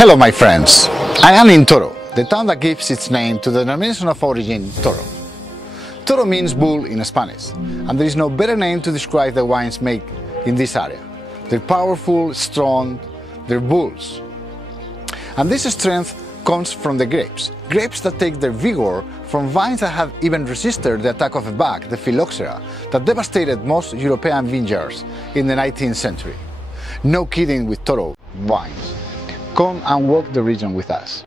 Hello my friends, I am in Toro, the town that gives its name to the denomination of origin Toro. Toro means bull in Spanish, and there is no better name to describe the wines made in this area. They're powerful, strong, they're bulls. And this strength comes from the grapes. Grapes that take their vigor from vines that have even resisted the attack of a bug, the phylloxera, that devastated most European vineyards in the 19th century. No kidding with Toro wines. Come and walk the region with us.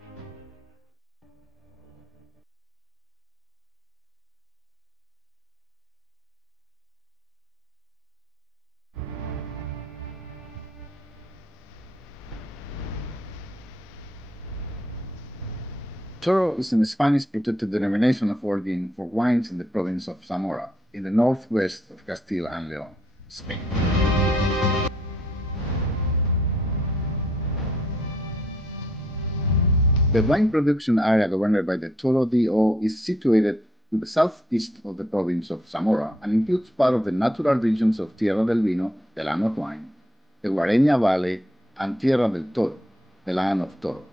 Toro is a Spanish protected denomination of origin for wines in the province of Zamora, in the northwest of Castile and Leon, Spain. The wine production area governed by the Toro DO is situated to the southeast of the province of Zamora and includes part of the natural regions of Tierra del Vino, the land of wine, the Guareña Valley, and Tierra del Toro, the land of Toro.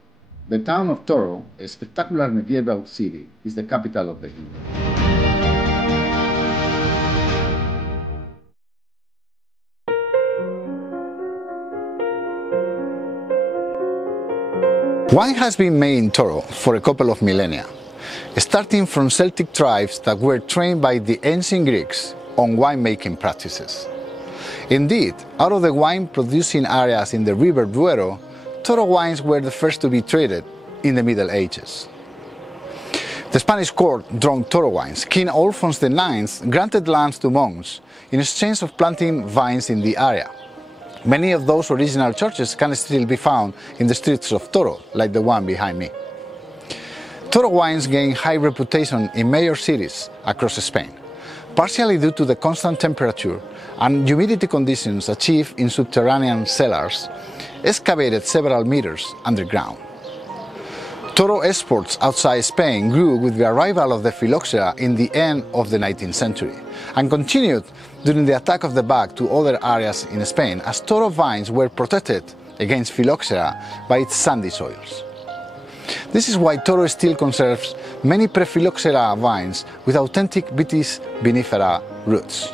The town of Toro, a spectacular medieval city, is the capital of the kingdom. Wine has been made in Toro for a couple of millennia, starting from Celtic tribes that were trained by the ancient Greeks on winemaking practices. Indeed, out of the wine-producing areas in the River Duero, Toro wines were the first to be traded in the Middle Ages. The Spanish court drank Toro wines. King Alphonse IX granted lands to monks in exchange of planting vines in the area. Many of those original churches can still be found in the streets of Toro, like the one behind me. Toro wines gain high reputation in major cities across Spain, partially due to the constant temperature and humidity conditions achieved in subterranean cellars, excavated several meters underground. Toro exports outside Spain grew with the arrival of the phylloxera in the end of the 19th century and continued during the attack of the bug to other areas in Spain, as Toro vines were protected against phylloxera by its sandy soils. This is why Toro still conserves many pre-phylloxera vines with authentic Vitis vinifera roots.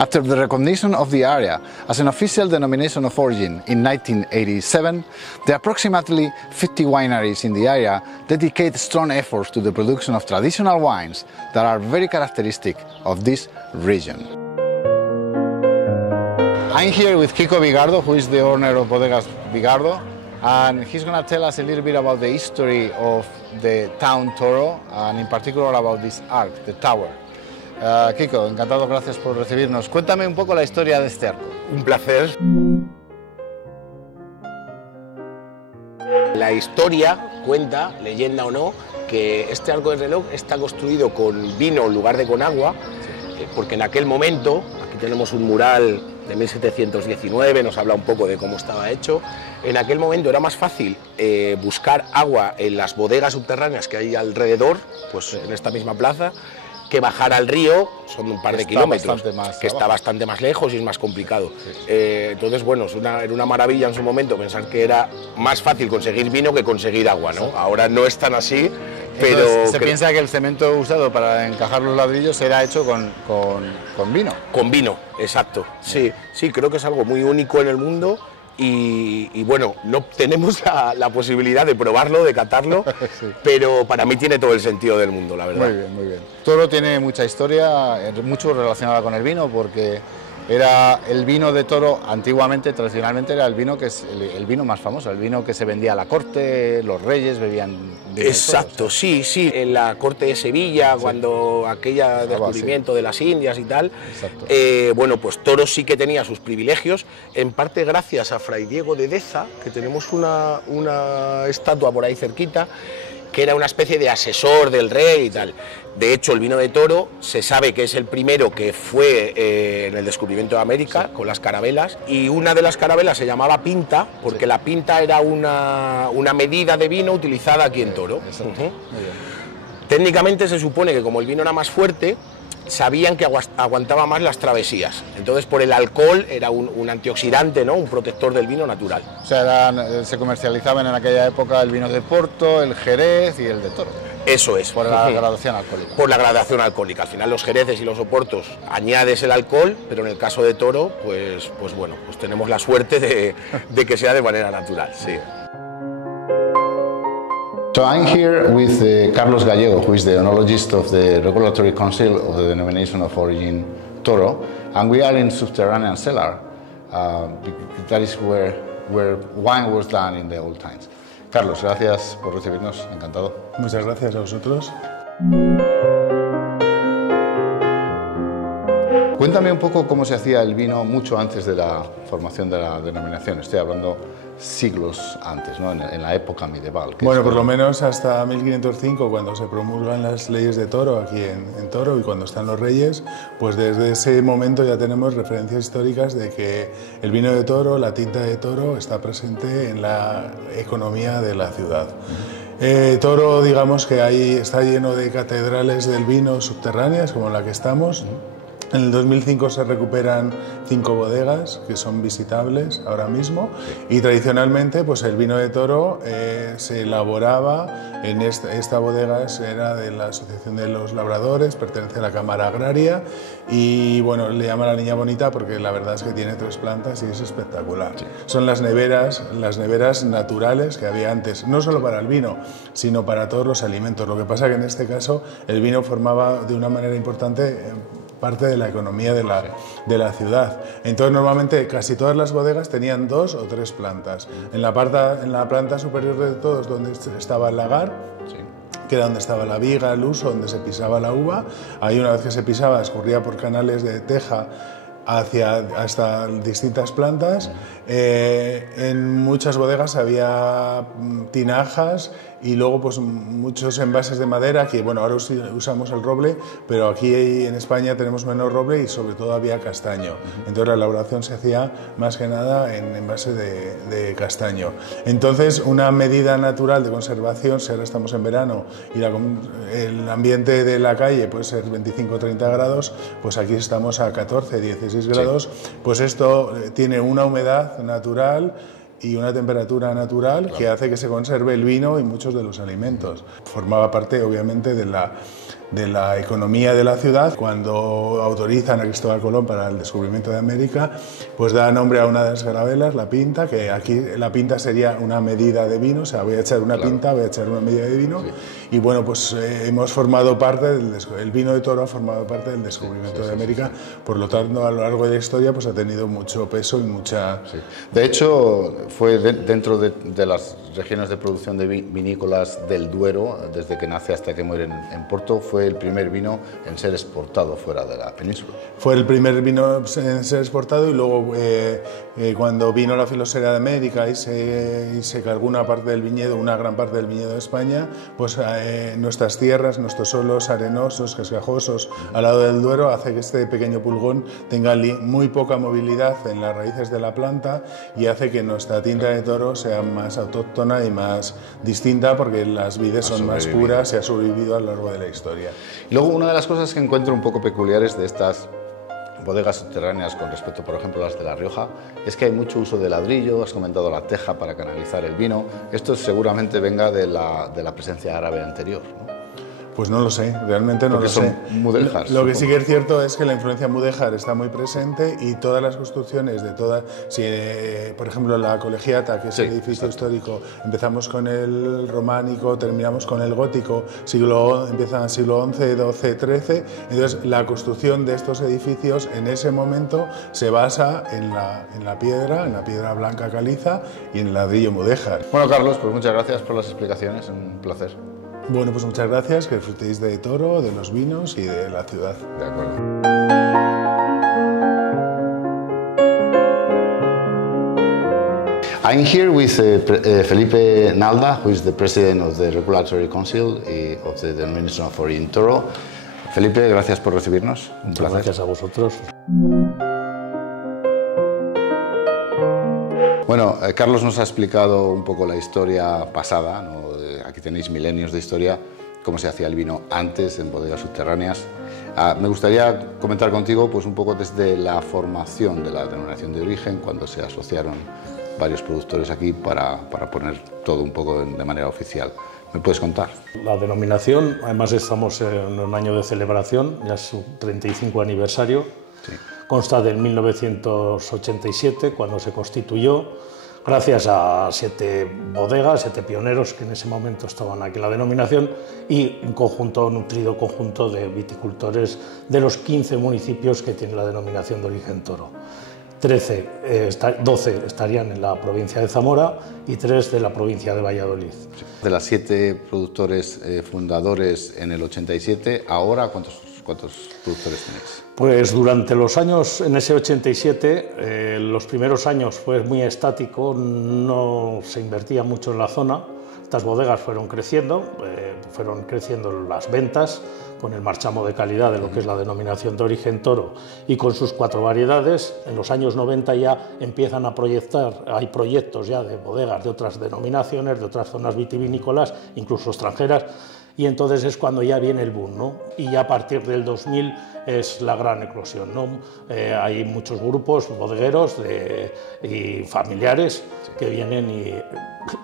After the recognition of the area as an official denomination of origin in 1987, the approximately 50 wineries in the area dedicate strong efforts to the production of traditional wines that are very characteristic of this region. I'm here with Kiko Vigardo, who is the owner of Bodegas Vigardo, and he's going to tell us a little bit about the history of the town Toro, and in particular about this arc, the tower. Kiko, encantado, gracias por recibirnos. Cuéntame un poco la historia de este arco. Un placer. La historia cuenta, leyenda o no, que este arco de reloj está construido con vino en lugar de con agua, porque en aquel momento, aquí tenemos un mural de 1719, nos habla un poco de cómo estaba hecho. En aquel momento era más fácil buscar agua en las bodegas subterráneas que hay alrededor, pues en esta misma plaza, que bajar al río, son un par de kilómetros, que está abajo, bastante más lejos y es más complicado. Sí. Entonces, bueno, era una maravilla en su momento pensar que era más fácil conseguir vino que conseguir agua, ¿no? Ahora no es tan así, pero... Entonces, se piensa que el cemento usado para encajar los ladrillos era hecho con vino. Con vino, exacto. Sí, sí, creo que es algo muy único en el mundo. Y bueno, no tenemos la posibilidad de probarlo, de catarlo, sí, pero para mí tiene todo el sentido del mundo, la verdad. Muy bien, muy bien. Toro tiene mucha historia, mucho relacionada con el vino, porque era el vino de Toro, antiguamente, tradicionalmente, era el vino que es el vino más famoso, el vino que se vendía a la corte, los reyes bebían vino. Exacto, de Toro, sí, sí, en la corte de Sevilla, sí, cuando aquella descubrimiento, sí, de las Indias y tal, bueno, pues Toro sí que tenía sus privilegios, en parte gracias a Fray Diego de Deza, que tenemos una estatua por ahí cerquita, que era una especie de asesor del rey y tal. De hecho, el vino de Toro se sabe que es el primero que fue en el descubrimiento de América, sí, con las carabelas, y una de las carabelas se llamaba pinta, porque sí, la pinta era una medida de vino utilizada aquí en Toro. Técnicamente se supone que como el vino era más fuerte, sabían que aguantaba más las travesías, entonces por el alcohol era un antioxidante, ¿no? Un protector del vino natural. O sea, se comercializaban en aquella época el vino de Porto, el Jerez y el de Toro. Eso es. Por la gradación alcohólica. Por la gradación alcohólica. Al final los jereces y los oportos añades el alcohol, pero en el caso de Toro, pues bueno, pues tenemos la suerte de que sea de manera natural, sí. So I'm here with Carlos Gallego, who is the oenologist of the Regulatory Council of the Denomination of Origin Toro, and we are in subterranean cellar. That is where wine was done in the old times. Carlos, gracias por recibirnos, encantado. Muchas gracias a vosotros. Cuéntame un poco cómo se hacía el vino mucho antes de la formación de la denominación. Estoy hablando siglos antes, ¿no? En la época medieval. Bueno, por lo menos hasta 1505, cuando se promulgan las leyes de Toro aquí en Toro y cuando están los reyes, pues desde ese momento ya tenemos referencias históricas de que el vino de Toro, la tinta de Toro, está presente en la economía de la ciudad. Toro, digamos que ahí está lleno de catedrales del vino subterráneas, como la que estamos. En el 2005 se recuperan 5 bodegas que son visitables ahora mismo, y tradicionalmente pues el vino de Toro se elaboraba en esta bodega, era de la Asociación de los Labradores, pertenece a la Cámara Agraria, y bueno, le llama la Niña Bonita porque la verdad es que tiene 3 plantas y es espectacular. Sí. Son las neveras naturales que había antes, no solo para el vino, sino para todos los alimentos. Lo que pasa que en este caso el vino formaba de una manera importante parte de la economía de la ciudad. Entonces normalmente casi todas las bodegas tenían 2 o 3 plantas. En la planta superior de todos, donde estaba el lagar, sí, que era donde estaba la viga, el uso, donde se pisaba la uva, ahí una vez que se pisaba escurría por canales de teja hasta distintas plantas. En muchas bodegas había tinajas y luego pues muchos envases de madera, que bueno, ahora usamos el roble, pero aquí en España tenemos menos roble y sobre todo había castaño. Entonces la elaboración se hacía más que nada en envase de castaño. Entonces una medida natural de conservación, si ahora estamos en verano y el ambiente de la calle puede ser 25 o 30 grados, pues aquí estamos a 14, 16 grados, sí, pues esto tiene una humedad natural y una temperatura natural, claro, que hace que se conserve el vino y muchos de los alimentos. Formaba parte, obviamente, de la economía de la ciudad. Cuando autorizan a Cristóbal Colón para el descubrimiento de América, pues da nombre a una de las carabelas, la pinta, que aquí la pinta sería una medida de vino, o sea, voy a echar una, claro, pinta, voy a echar una medida de vino, sí, y bueno, pues hemos formado parte, el vino de Toro ha formado parte del descubrimiento de América, por lo tanto, a lo largo de la historia pues ha tenido mucho peso y mucha... Sí. De hecho, fue dentro de las regiones de producción de vinícolas del Duero, desde que nace hasta que muere en Porto, fue el primer vino en ser exportado fuera de la península. Fue el primer vino en ser exportado, y luego cuando vino la filoxera de América y se cargó una gran parte del viñedo de España, pues nuestras tierras, nuestros suelos arenosos, cascajosos, al lado del Duero, hace que este pequeño pulgón tenga muy poca movilidad en las raíces de la planta y hace que nuestra tinta de toro sea más autóctona y más distinta porque las vides son más puras y ha sobrevivido a lo largo de la historia. Y luego, una de las cosas que encuentro un poco peculiares de estas bodegas subterráneas con respecto, por ejemplo, a las de La Rioja, es que hay mucho uso de ladrillo, has comentado la teja para canalizar el vino. Esto seguramente venga de la presencia árabe anterior, ¿no? Pues no lo sé, realmente no lo sé. Mudéjars. Lo que sí que es cierto es que la influencia mudéjar está muy presente y todas las construcciones de todas, por ejemplo, la Colegiata, que es el edificio histórico, empezamos con el románico, terminamos con el gótico, empiezan siglo XI, XII, XIII, entonces la construcción de estos edificios en ese momento se basa en la piedra blanca caliza y en el ladrillo mudéjar. Bueno, Carlos, pues muchas gracias por las explicaciones, un placer. Bueno, pues muchas gracias, que disfrutéis de Toro, de los vinos y de la ciudad. De acuerdo. I'm here with Felipe Nalda, who is the president of the Regulatory Council of the Denomination of Origin Toro. Felipe, gracias por recibirnos. Un placer. Gracias a vosotros. Bueno, Carlos nos ha explicado un poco la historia pasada, ¿no? Aquí tenéis milenios de historia, cómo se hacía el vino antes en bodegas subterráneas. Me gustaría comentar contigo pues, un poco desde la formación de la denominación de origen, cuando se asociaron varios productores aquí para poner todo un poco de manera oficial. ¿Me puedes contar? La denominación, además estamos en un año de celebración, ya es su 35 aniversario, sí. Consta del 1987, cuando se constituyó, gracias a 7 bodegas, 7 pioneros que en ese momento estaban aquí en la denominación y un nutrido conjunto de viticultores de los 15 municipios que tiene la denominación de origen Toro. 12 estarían en la provincia de Zamora y 3 de la provincia de Valladolid. De las 7 productores fundadores en el 87, ahora ¿cuántos productores tenéis? Pues durante los años, en ese 87, los primeros años fue muy estático, no se invertía mucho en la zona. Estas bodegas fueron creciendo las ventas con el marchamo de calidad de lo que es la denominación de origen Toro y con sus 4 variedades. En los años 90 ya empiezan a proyectar, hay proyectos ya de bodegas de otras denominaciones, de otras zonas vitivinícolas, incluso extranjeras, y entonces es cuando ya viene el boom, ¿no? Y ya a partir del 2000 es la gran eclosión, ¿no? Hay muchos grupos bodegueros y familiares que vienen y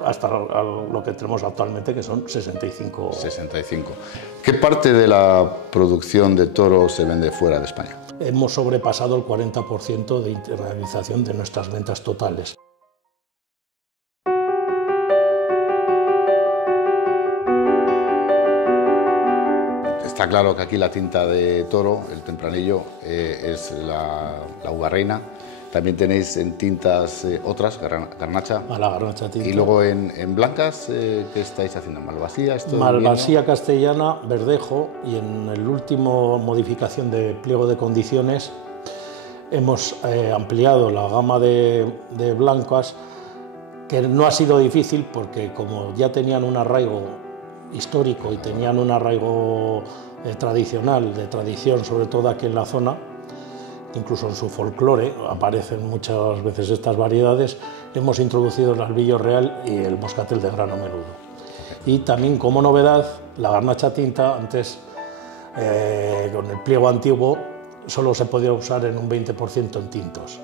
hasta lo que tenemos actualmente, que son 65. 65. ¿Qué parte de la producción de toro se vende fuera de España? Hemos sobrepasado el 40% de internalización de nuestras ventas totales. Está claro que aquí la tinta de toro, el tempranillo, es la uva reina. También tenéis en tintas otras, garnacha. A la garnacha tinta. Y luego en blancas, ¿qué estáis haciendo? ¿Malvasía? Malvasía castellana, verdejo, y en el último modificación de pliego de condiciones hemos ampliado la gama de blancas, que no ha sido difícil porque como ya tenían un arraigo histórico y tenían un arraigo tradicional, de tradición sobre todo aquí en la zona, incluso en su folclore aparecen muchas veces estas variedades, hemos introducido el albillo real y el moscatel de grano menudo. Y también como novedad, la garnacha tinta, antes con el pliego antiguo solo se podía usar en un 20% en tintos,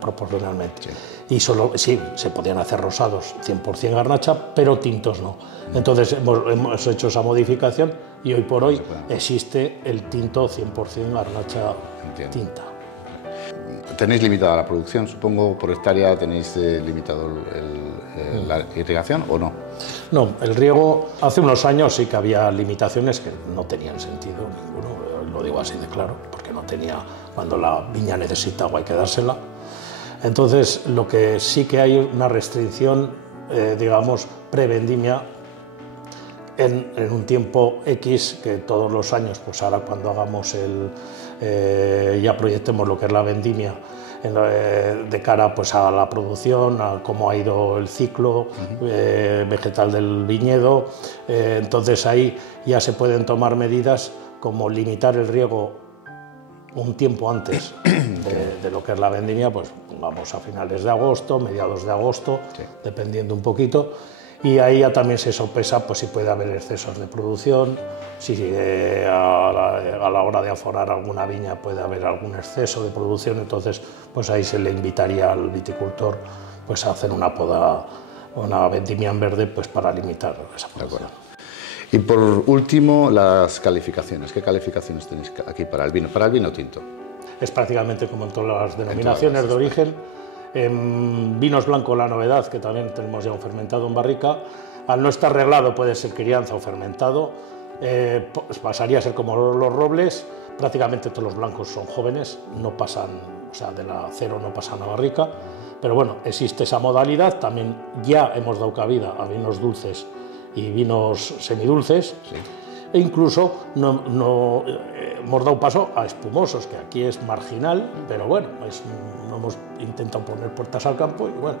proporcionalmente. Sí. Y solo, sí, se podían hacer rosados 100% garnacha, pero tintos no. Entonces hemos hecho esa modificación y hoy por hoy existe el tinto 100% garnacha tinta. ¿Tenéis limitada la producción? Supongo por hectárea tenéis limitado la irrigación o no. No, el riego hace unos años sí que había limitaciones que no tenían sentido ninguno, lo digo así de claro, porque no tenía, cuando la viña necesita agua hay que dársela. Entonces lo que sí que hay una restricción, digamos, prevendimia en un tiempo X, que todos los años, pues ahora cuando hagamos ya proyectemos lo que es la vendimia de cara pues, a la producción, a cómo ha ido el ciclo vegetal del viñedo. Entonces ahí ya se pueden tomar medidas como limitar el riego un tiempo antes de lo que es la vendimia, pues vamos a finales de agosto, mediados de agosto, dependiendo un poquito. Y ahí ya también se sopesa pues, si puede haber excesos de producción, si a la hora de aforar alguna viña puede haber algún exceso de producción, entonces pues ahí se le invitaría al viticultor pues, a hacer una poda, una vendimia en verde pues, para limitar esa producción. Y por último, las calificaciones. ¿Qué calificaciones tenéis aquí para el vino? Para el vino tinto. Es prácticamente como en todas las denominaciones de origen. En vinos blancos la novedad, que también tenemos ya un fermentado en barrica, al no estar reglado puede ser crianza o fermentado, pues pasaría a ser como los robles, prácticamente todos los blancos son jóvenes, no pasan, o sea, de la cero no pasan a barrica, pero bueno, existe esa modalidad, también ya hemos dado cabida a vinos dulces y vinos semidulces, e incluso hemos dado paso a espumosos, que aquí es marginal, pero bueno, no hemos intentado poner puertas al campo y bueno,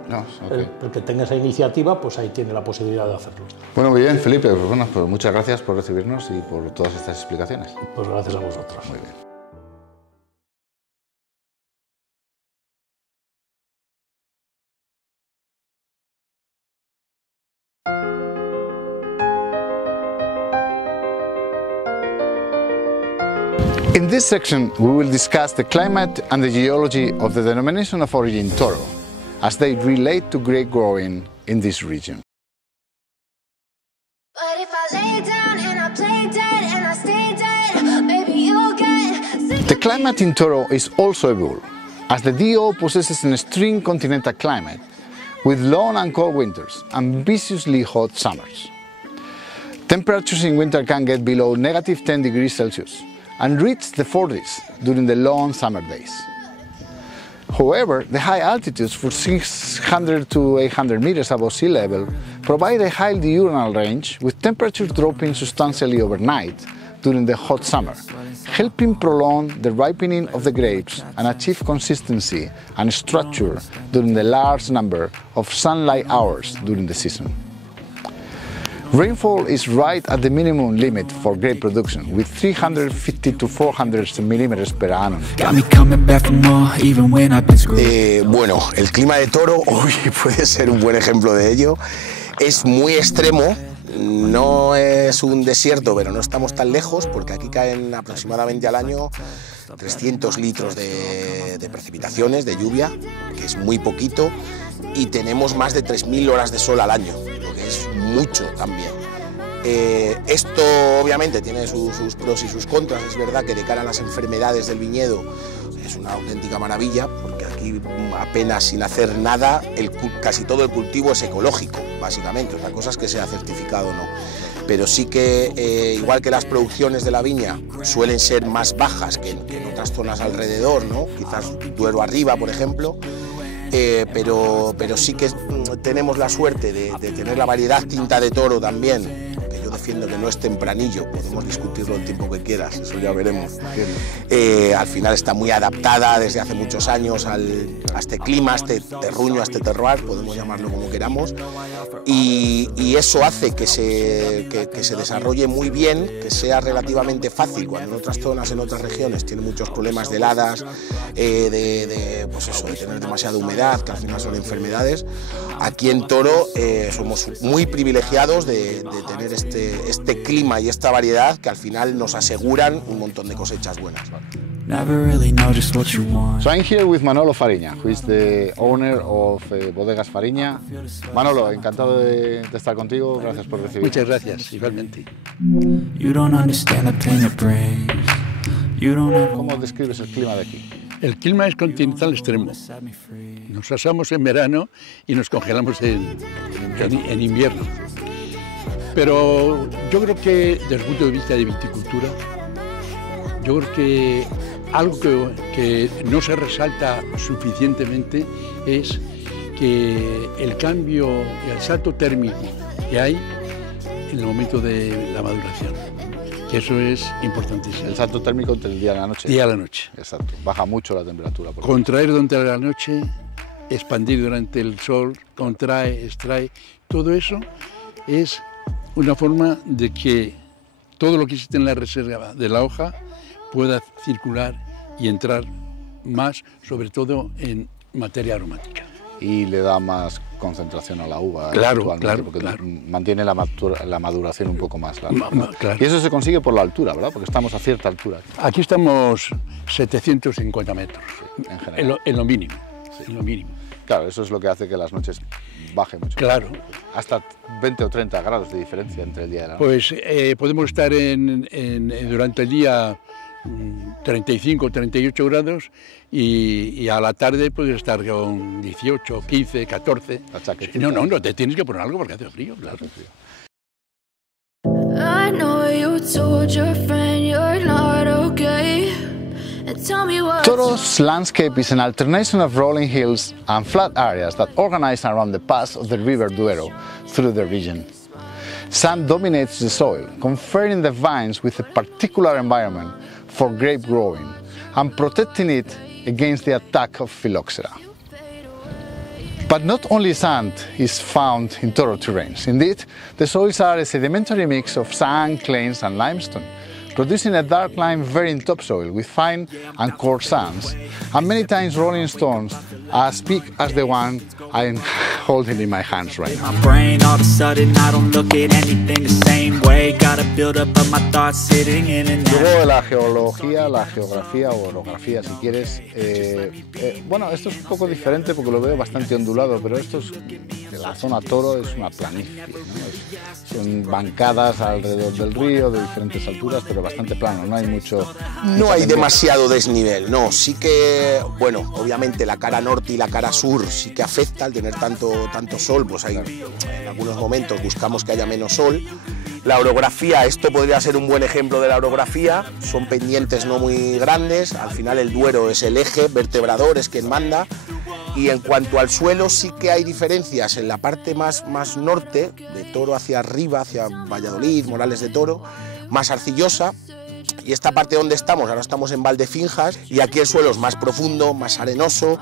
el que tenga esa iniciativa, pues ahí tiene la posibilidad de hacerlo. Bueno, muy bien, Felipe, pues bueno, pues muchas gracias por recibirnos y por todas estas explicaciones. Pues gracias a vosotros. Muy bien. In this section, we will discuss the climate and the geology of the denomination of origin Toro, as they relate to grape growing in this region. But if I lay down and I play dead and I stay dead, maybe you'll get... The climate in Toro is also evolved, as the DO possesses an extreme continental climate, with long and cold winters and viciously hot summers. Temperatures in winter can get below -10 degrees Celsius, and reach the 40s during the long summer days. However, the high altitudes for 600 to 800 meters above sea level provide a high diurnal range, with temperatures dropping substantially overnight during the hot summer, helping prolong the ripening of the grapes and achieve consistency and structure during the large number of sunlight hours during the season. Rainfall is right at the minimum limit for grape production, with 350 to 400 millimeters per annum. Bueno, el clima de Toro hoy puede ser un buen ejemplo de ello. Es muy extremo, no es un desierto, pero no estamos tan lejos, porque aquí caen aproximadamente al año 300 litros de precipitaciones, de lluvia, que es muy poquito, y tenemos más de 3.000 horas de sol al año, lo que es mucho también. Esto obviamente tiene sus pros y sus contras. Es verdad que de cara a las enfermedades del viñedo es una auténtica maravilla, porque aquí apenas sin hacer nada, casi todo el cultivo es ecológico, básicamente. Otra cosa es que sea certificado o no. Pero sí que, igual que las producciones de la viña suelen ser más bajas que en otras zonas alrededor, ¿no? Quizás Duero arriba, por ejemplo, pero sí que tenemos la suerte de tener la variedad tinta de Toro también, que yo defiendo que no es tempranillo, podemos discutirlo el tiempo que quieras, eso ya veremos. Al final está muy adaptada desde hace muchos años a este clima, a este terruño, a este terroir, podemos llamarlo como queramos, y eso hace que se desarrolle muy bien, que sea relativamente fácil, cuando en otras zonas, en otras regiones, tienen muchos problemas de heladas, pues eso, de tener demasiada humedad, que al final son enfermedades. Aquí en Toro somos muy privilegiados de tener este clima y esta variedad que al final nos aseguran un montón de cosechas buenas. So I'm here with Manolo Fariña, who is the owner of Bodegas Fariña. Manolo, encantado de estar contigo, gracias por recibirme. Muchas gracias, igualmente. ¿Cómo describes el clima de aquí? El clima es continental extremo. Nos asamos en verano y nos congelamos en invierno. Pero yo creo que desde el punto de vista de viticultura, yo creo que algo que no se resalta suficientemente es que el cambio, el salto térmico que hay en el momento de la maduración, Eso es importantísimo. El salto térmico entre el día y la noche. Día a la noche. Exacto, baja mucho la temperatura. Contraer durante la noche, expandir durante el sol, contrae, extrae, todo eso es una forma de que todo lo que existe en la reserva de la hoja pueda circular y entrar más, sobre todo en materia aromática. Y le da más concentración a la uva. Claro, porque claro. mantiene la maduración un poco más larga. Claro. Y eso se consigue por la altura, ¿verdad? Porque estamos a cierta altura. Aquí estamos 750 metros, En general. en lo mínimo. Sí. En lo mínimo. Claro, eso es lo que hace que las noches bajen mucho. Claro. Hasta 20 o 30 grados de diferencia entre el día y la noche. Pues podemos estar durante el día 35 o 38 grados y a la tarde puedes estar con 18, 15, 14. No te tienes que poner algo porque hace frío, claro. I know you told your friend you're not okay. And tell me what Toro's landscape is an alternation of rolling hills and flat areas that organize around the pass of the river Duero through the region. Sand dominates the soil, conferring the vines with a particular environment for grape growing and protecting it against the attack of phylloxera. But not only sand is found in Toro terrains. Indeed, the soils are a sedimentary mix of sand, clays and limestone, producing a dark lime varying topsoil with fine and coarse sands, and many times rolling stones as big as the one I'm holding in my hands right now. My brain, all of a sudden I don't look at anything the same way. Gotta build up of my thoughts sitting in and out. Luego la geología, la geografía o orografía si quieres, bueno, esto es un poco diferente porque lo veo bastante ondulado, pero esto es, de la zona Toro es una planicie, ¿no? Son bancadas alrededor del río de diferentes alturas, pero bastante plano, no hay mucho... No hay demasiado desnivel, no, sí que, bueno, obviamente la cara norte y la cara sur sí que afecta al tener tanto sol, pues hay, en algunos momentos buscamos que haya menos sol. La orografía, esto podría ser un buen ejemplo de la orografía, son pendientes no muy grandes, al final el Duero es el eje vertebrador, es quien manda, y en cuanto al suelo sí que hay diferencias en la parte más norte, de Toro hacia arriba, hacia Valladolid, Morales de Toro, más arcillosa, y esta parte donde estamos, ahora estamos en Valdefinjas, y aquí el suelo es más profundo, más arenoso,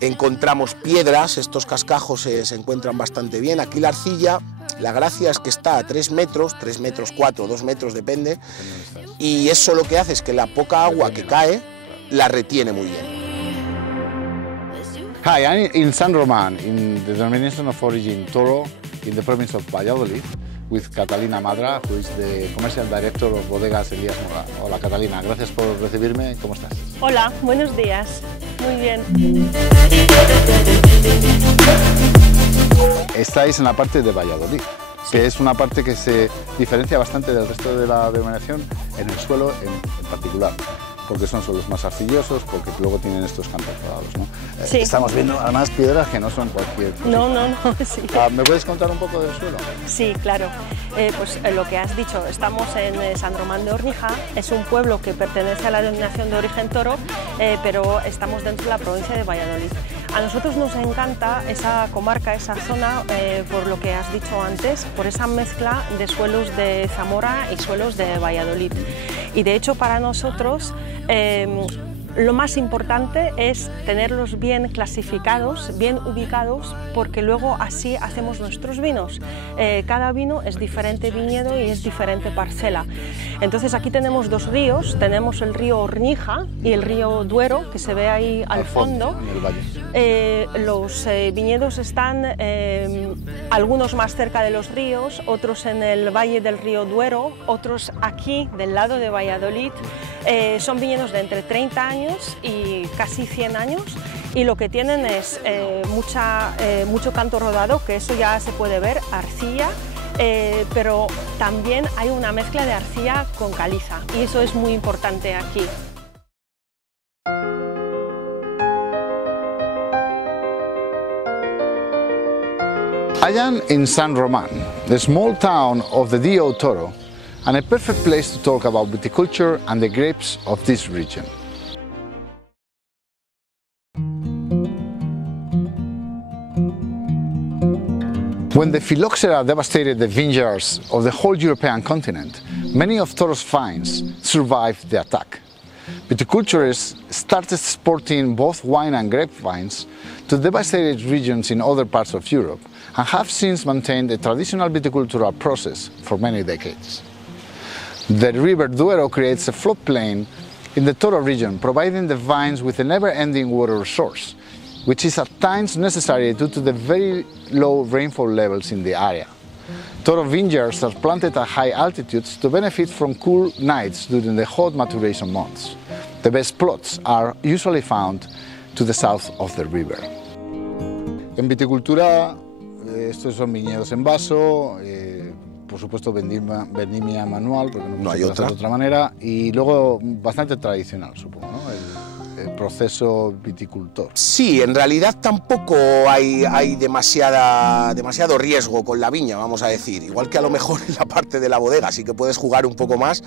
encontramos piedras, estos cascajos se encuentran bastante bien, aquí la arcilla, la gracia es que está a 3 metros, 3 metros 4, 2 metros depende, y eso lo que hace es que la poca agua que cae la retiene muy bien. Hi, I'm in San Román, in the denomination of origin Toro, in the province of Valladolid, with Catalina Madra, who is the commercial director of Bodegas Elías Morra. Hola Catalina, gracias por recibirme, ¿cómo estás? Hola, buenos días, muy bien. Estáis en la parte de Valladolid, que es una parte que se diferencia bastante del resto de la denominación en el suelo en particular, porque son suelos más arcillosos, porque luego tienen estos cantos rodados, ¿no? Sí. Estamos viendo además piedras que no son cualquier cosa. No, sí. ¿Me puedes contar un poco del suelo? Sí, claro. Pues lo que has dicho, estamos en San Román de Ornija, es un pueblo que pertenece a la denominación de origen Toro, pero estamos dentro de la provincia de Valladolid. A nosotros nos encanta esa comarca, esa zona, por lo que has dicho antes, por esa mezcla de suelos de Zamora y suelos de Valladolid. Y de hecho para nosotros lo más importante es tenerlos bien clasificados, bien ubicados, porque luego así hacemos nuestros vinos. Cada vino es diferente viñedo y es diferente parcela. Entonces aquí tenemos dos ríos, tenemos el río Ornija y el río Duero, que se ve ahí al fondo. En el valle. Los viñedos están algunos más cerca de los ríos, otros en el valle del río Duero, otros aquí del lado de Valladolid. Son viñedos de entre 30 años y casi 100 años, y lo que tienen es mucho canto rodado, que eso ya se puede ver, arcilla, pero también hay una mezcla de arcilla con caliza, y eso es muy importante aquí. I am in San Román, the small town of the Dio Toro, and a perfect place to talk about viticulture and the grapes of this region. When the phylloxera devastated the vineyards of the whole European continent, Many of Toro's vines survived the attack. Viticulturists started exporting both wine and grapevines to devastated regions in other parts of Europe and have since maintained a traditional viticultural process for many decades. The River Duero creates a floodplain in the Toro region, providing the vines with a never-ending water resource, which is at times necessary due to the very low rainfall levels in the area. Toro vineyards are planted at high altitudes to benefit from cool nights during the hot maturation months. The best plots are usually found to the south of the river. En viticultura, estos son viñedos en vaso, por supuesto vendimia manual, porque no hay otra. De otra manera, y luego bastante tradicional, supongo, ¿no? El proceso viticultor. Sí, en realidad tampoco hay demasiado riesgo con la viña, vamos a decir. Igual que a lo mejor en la parte de la bodega sí que puedes jugar un poco más.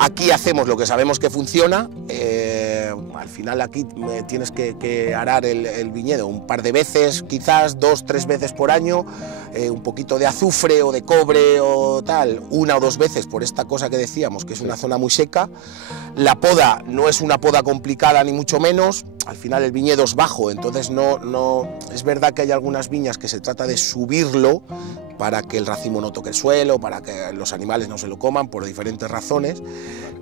Aquí hacemos lo que sabemos que funciona. Al final aquí tienes que arar el viñedo un par de veces, quizás 2 o 3 veces por año, un poquito de azufre o de cobre o tal, 1 o 2 veces por esta cosa que decíamos, que es una zona muy seca. La poda no es una poda complicada ni mucho menos, al final el viñedo es bajo, entonces no es verdad que hay algunas viñas que se trata de subirlo para que el racimo no toque el suelo, para que los animales no se lo coman por diferentes razones,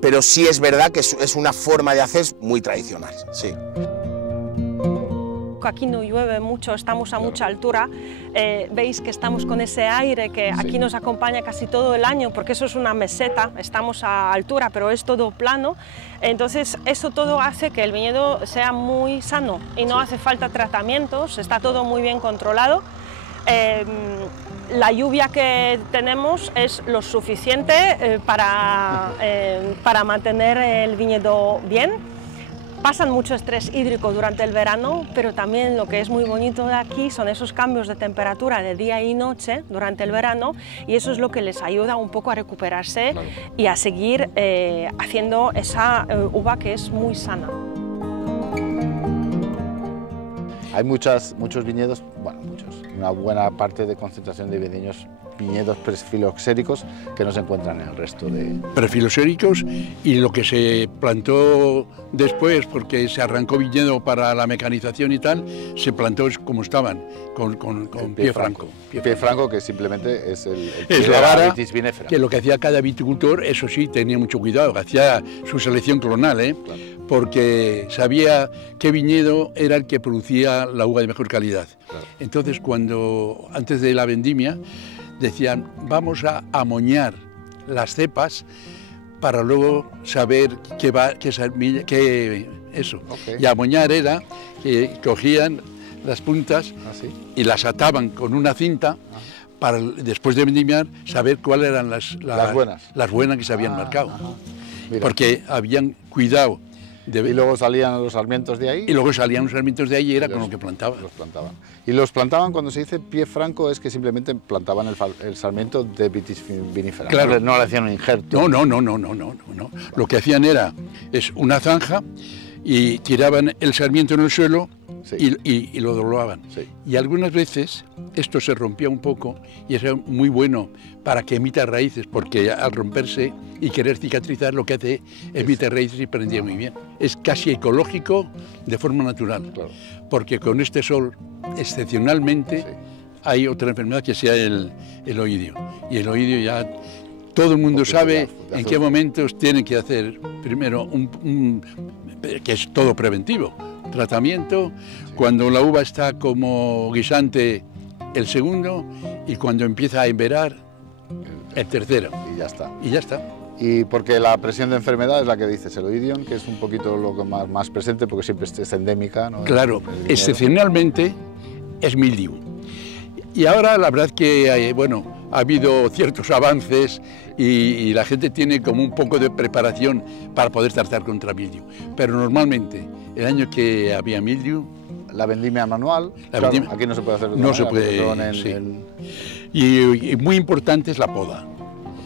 pero sí es verdad que es una forma de hacer muy tradicional, sí. Aquí no llueve mucho, estamos a mucha altura, veis que estamos con ese aire que aquí nos acompaña casi todo el año, porque eso es una meseta, estamos a altura, pero es todo plano, entonces eso todo hace que el viñedo sea muy sano y no hace falta tratamientos, está todo muy bien controlado. La lluvia que tenemos es lo suficiente para mantener el viñedo bien. Pasan mucho estrés hídrico durante el verano, pero también lo que es muy bonito de aquí son esos cambios de temperatura de día y noche durante el verano, y eso es lo que les ayuda un poco a recuperarse y a seguir haciendo esa uva que es muy sana. Hay muchos viñedos, bueno, una buena parte de concentración de viñedos prefiloxéricos que no se encuentran en el resto de... Prefiloxéricos, y lo que se plantó después, porque se arrancó viñedo para la mecanización y tal, se plantó como estaban, con pie franco. Pie franco, que simplemente es la vara, Vitis vinifera. Que lo que hacía cada viticultor, eso sí, tenía mucho cuidado, hacía su selección clonal, claro, porque sabía qué viñedo era el que producía la uva de mejor calidad. Claro. Entonces, antes de la vendimia, decían, vamos a amoñar las cepas para luego saber eso. Okay. Y amoñar era que cogían las puntas y las ataban con una cinta para, después de vendimiar, saber cuáles eran las buenas que se habían marcado. Porque habían cuidado. Y luego salían los sarmientos de ahí. Y luego salían los sarmientos de ahí y era con lo que plantaban. Los plantaban. Y los plantaban, cuando se dice pie franco, es que simplemente plantaban el sarmiento de Vitis vinifera. Claro. No le hacían un injerto. No. Lo que hacían es una zanja y tiraban el sarmiento en el suelo y lo doblaban. Sí. Y algunas veces esto se rompía un poco y era muy bueno para que emita raíces, porque al romperse y querer cicatrizar lo que hace emite raíces y prendía muy bien. Es casi ecológico de forma natural, claro, porque con este sol excepcionalmente hay otra enfermedad que sea el oidio, y el oidio ya todo el mundo sabe en qué momentos tienen que hacer primero que es todo preventivo, tratamiento, cuando la uva está como guisante el segundo, y cuando empieza a enverar el tercero. Y ya está. Y ya está. Y porque la presión de enfermedad es la que dices, el oidium, que es un poquito lo que más presente, porque siempre es endémica, ¿no? Claro, excepcionalmente es mildiu. Y ahora la verdad que ha habido ciertos avances y la gente tiene como un poco de preparación para poder tratar contra mildiu. Pero normalmente, el año que había mildiu... La vendimia manual, aquí no se puede hacer de no manera, se puede, Y muy importante es la poda.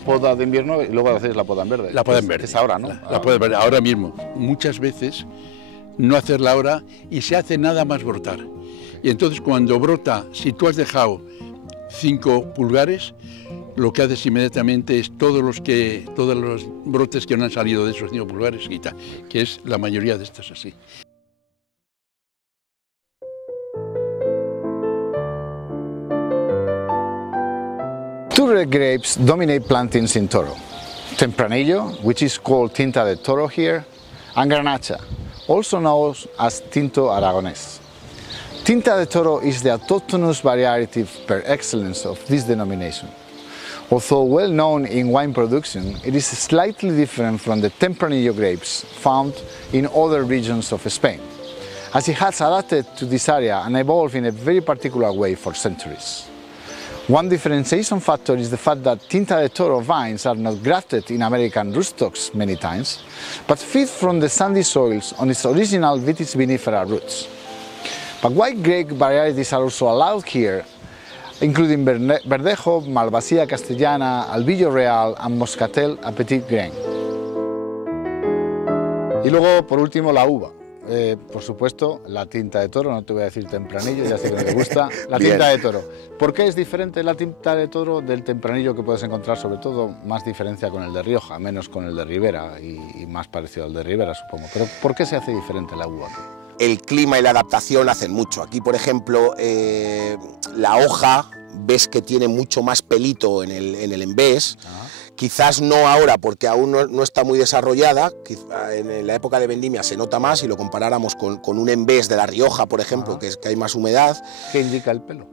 Poda de invierno y luego hacéis la poda en verde. La poda en verde. Es ahora, ¿no? La poda en verde, ahora mismo. Muchas veces no hacerla ahora y se hace nada más brotar. Y entonces cuando brota, si tú has dejado 5 pulgares, lo que haces inmediatamente es todos los brotes que no han salido de esos 5 pulgares quita, que es la mayoría de estos así. Two red grapes dominate plantings in Toro: Tempranillo, which is called Tinta de Toro here, and Garnacha, also known as Tinto Aragonés. Tinta de Toro is the autochthonous variety per excellence of this denomination. Although well known in wine production, it is slightly different from the Tempranillo grapes found in other regions of Spain, as it has adapted to this area and evolved in a very particular way for centuries. One differentiation factor is the fact that Tinta de Toro vines are not grafted in American rootstocks many times, but feed from the sandy soils on its original Vitis vinifera roots. But white grape varieties are also allowed here, including Verdejo, Malvasía Castellana, Albillo Real and Moscatel a Petit Grain. Y luego, por último, la uva. Por supuesto, la Tinta de Toro, no te voy a decir Tempranillo, ya sé que no te gusta. La Tinta de Toro. ¿Por qué es diferente la Tinta de Toro del Tempranillo que puedes encontrar? Sobre todo, más diferencia con el de Rioja, menos con el de Ribera y más parecido al de Ribera, supongo. Pero ¿por qué se hace diferente la uva aquí? El clima y la adaptación hacen mucho. Aquí, por ejemplo, la hoja, ves que tiene mucho más pelito en el envés. Quizás no ahora porque aún no está muy desarrollada, en la época de vendimia se nota más si lo comparáramos con un envés de La Rioja, por ejemplo, que hay más humedad. ¿Qué indica el pelo?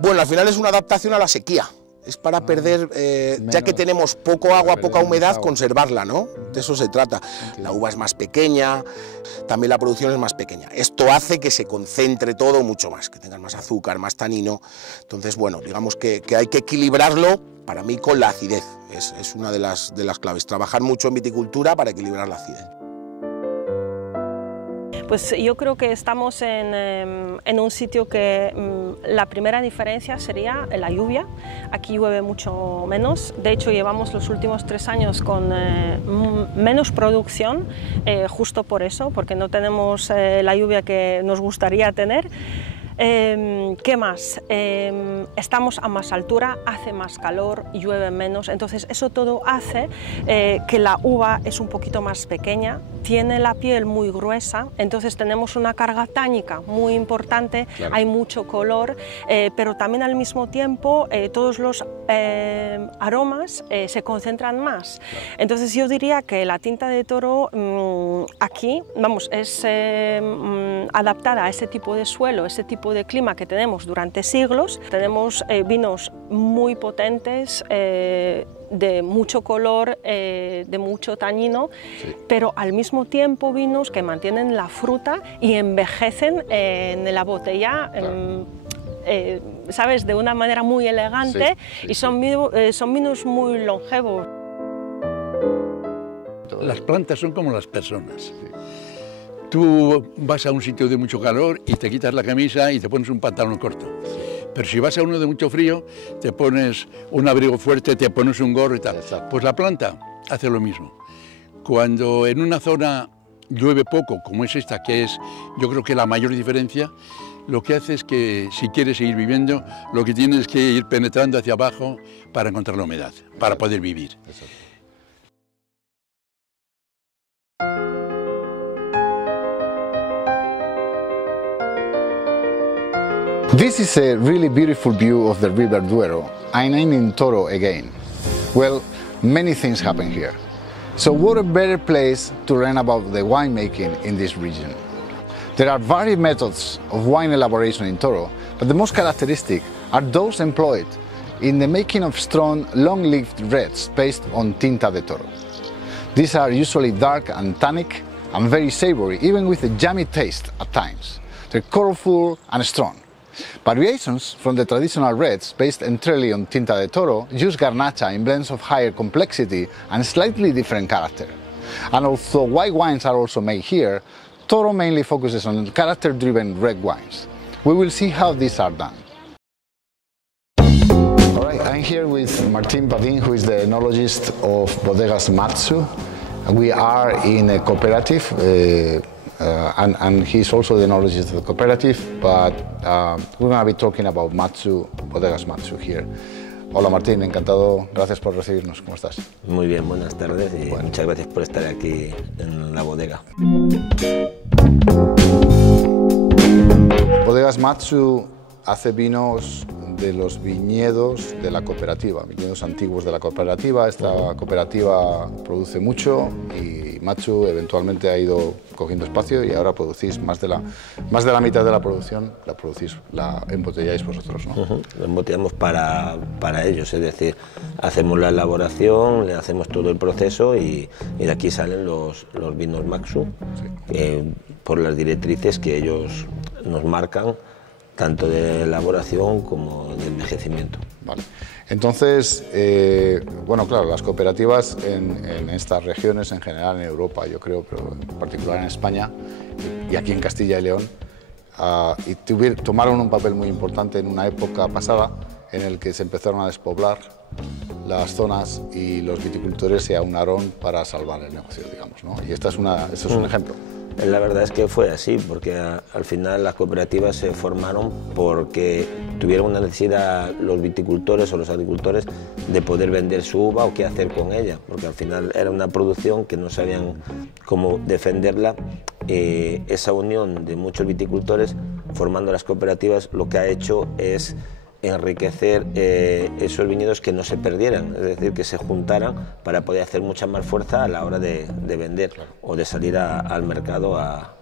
Bueno, al final es una adaptación a la sequía. Es para perder, ya que tenemos poco agua, poca humedad, conservarla, ¿no? De eso se trata. La uva es más pequeña, también la producción es más pequeña. Esto hace que se concentre todo mucho más, que tengas más azúcar, más tanino. Entonces, bueno, digamos que hay que equilibrarlo, para mí, con la acidez. Es una de las claves, trabajar mucho en viticultura para equilibrar la acidez. Pues yo creo que estamos en un sitio que la primera diferencia sería la lluvia. Aquí llueve mucho menos, de hecho llevamos los últimos 3 años con menos producción, justo por eso, porque no tenemos la lluvia que nos gustaría tener. ¿Qué más? Estamos a más altura, hace más calor, llueve menos, entonces eso todo hace que la uva es un poquito más pequeña, tiene la piel muy gruesa, entonces tenemos una carga tánica muy importante, claro. Hay mucho color, pero también al mismo tiempo todos los aromas se concentran más. Claro. Entonces yo diría que la Tinta de Toro aquí, vamos, es adaptada a ese tipo de suelo, ese tipo de clima que tenemos durante siglos. Tenemos vinos muy potentes, de mucho color, de mucho tanino, sí. Pero al mismo tiempo vinos que mantienen la fruta y envejecen en la botella, claro. ¿Sabes? De una manera muy elegante, sí, sí, y son vinos muy longevos. Las plantas son como las personas. Sí. Tú vas a un sitio de mucho calor y te quitas la camisa y te pones un pantalón corto. Pero si vas a uno de mucho frío, te pones un abrigo fuerte, te pones un gorro y tal. Exacto. Pues la planta hace lo mismo. Cuando en una zona llueve poco, como es esta, que es yo creo que la mayor diferencia, lo que hace es que si quieres seguir viviendo, lo que tienes es que ir penetrando hacia abajo para encontrar la humedad, para poder vivir. Exacto. This is a really beautiful view of the River Duero, and I'm in Toro again. Well, many things happen here. So what a better place to learn about the winemaking in this region. There are varied methods of wine elaboration in Toro, but the most characteristic are those employed in the making of strong, long-lived reds based on Tinta de Toro. These are usually dark and tannic and very savory, even with a jammy taste at times. They're colorful and strong. Variations from the traditional reds based entirely on Tinta de Toro use Garnacha in blends of higher complexity and slightly different character. And although white wines are also made here, Toro mainly focuses on character-driven red wines. We will see how these are done. All right, I'm here with Martín Padín, who is the enologist of Bodegas Matsu. We are in a cooperative. And he's also the enologist of the cooperative, but we're going to be talking about Matsu, Bodegas Matsu here. Hola Martín, encantado, gracias por recibirnos, ¿cómo estás? Muy bien, buenas tardes y muchas gracias por estar aquí en la bodega. Bodegas Matsu hace vinos de los viñedos de la cooperativa, viñedos antiguos de la cooperativa. Esta cooperativa produce mucho y Matsu eventualmente ha ido cogiendo espacio y ahora producís más de la mitad de la producción, la embotelláis vosotros, ¿no? Lo embotellamos para ellos, es decir, hacemos la elaboración, le hacemos todo el proceso y de aquí salen los vinos Matsu, por las directrices que ellos nos marcan, tanto de elaboración como de envejecimiento. Vale. Entonces, bueno, claro, las cooperativas en estas regiones, en general en Europa, yo creo, pero en particular en España y aquí en Castilla y León, tomaron un papel muy importante en una época pasada en el que se empezaron a despoblar las zonas y los viticultores se aunaron para salvar el negocio, digamos, ¿no? Y esto es un ejemplo. La verdad es que fue así, porque al final las cooperativas se formaron porque tuvieron una necesidad los viticultores o los agricultores de poder vender su uva o qué hacer con ella, porque al final era una producción que no sabían cómo defenderla. Esa unión de muchos viticultores formando las cooperativas lo que ha hecho es enriquecer esos viñedos, que no se perdieran, es decir, que se juntaran para poder hacer mucha más fuerza a la hora de vender o de salir al mercado a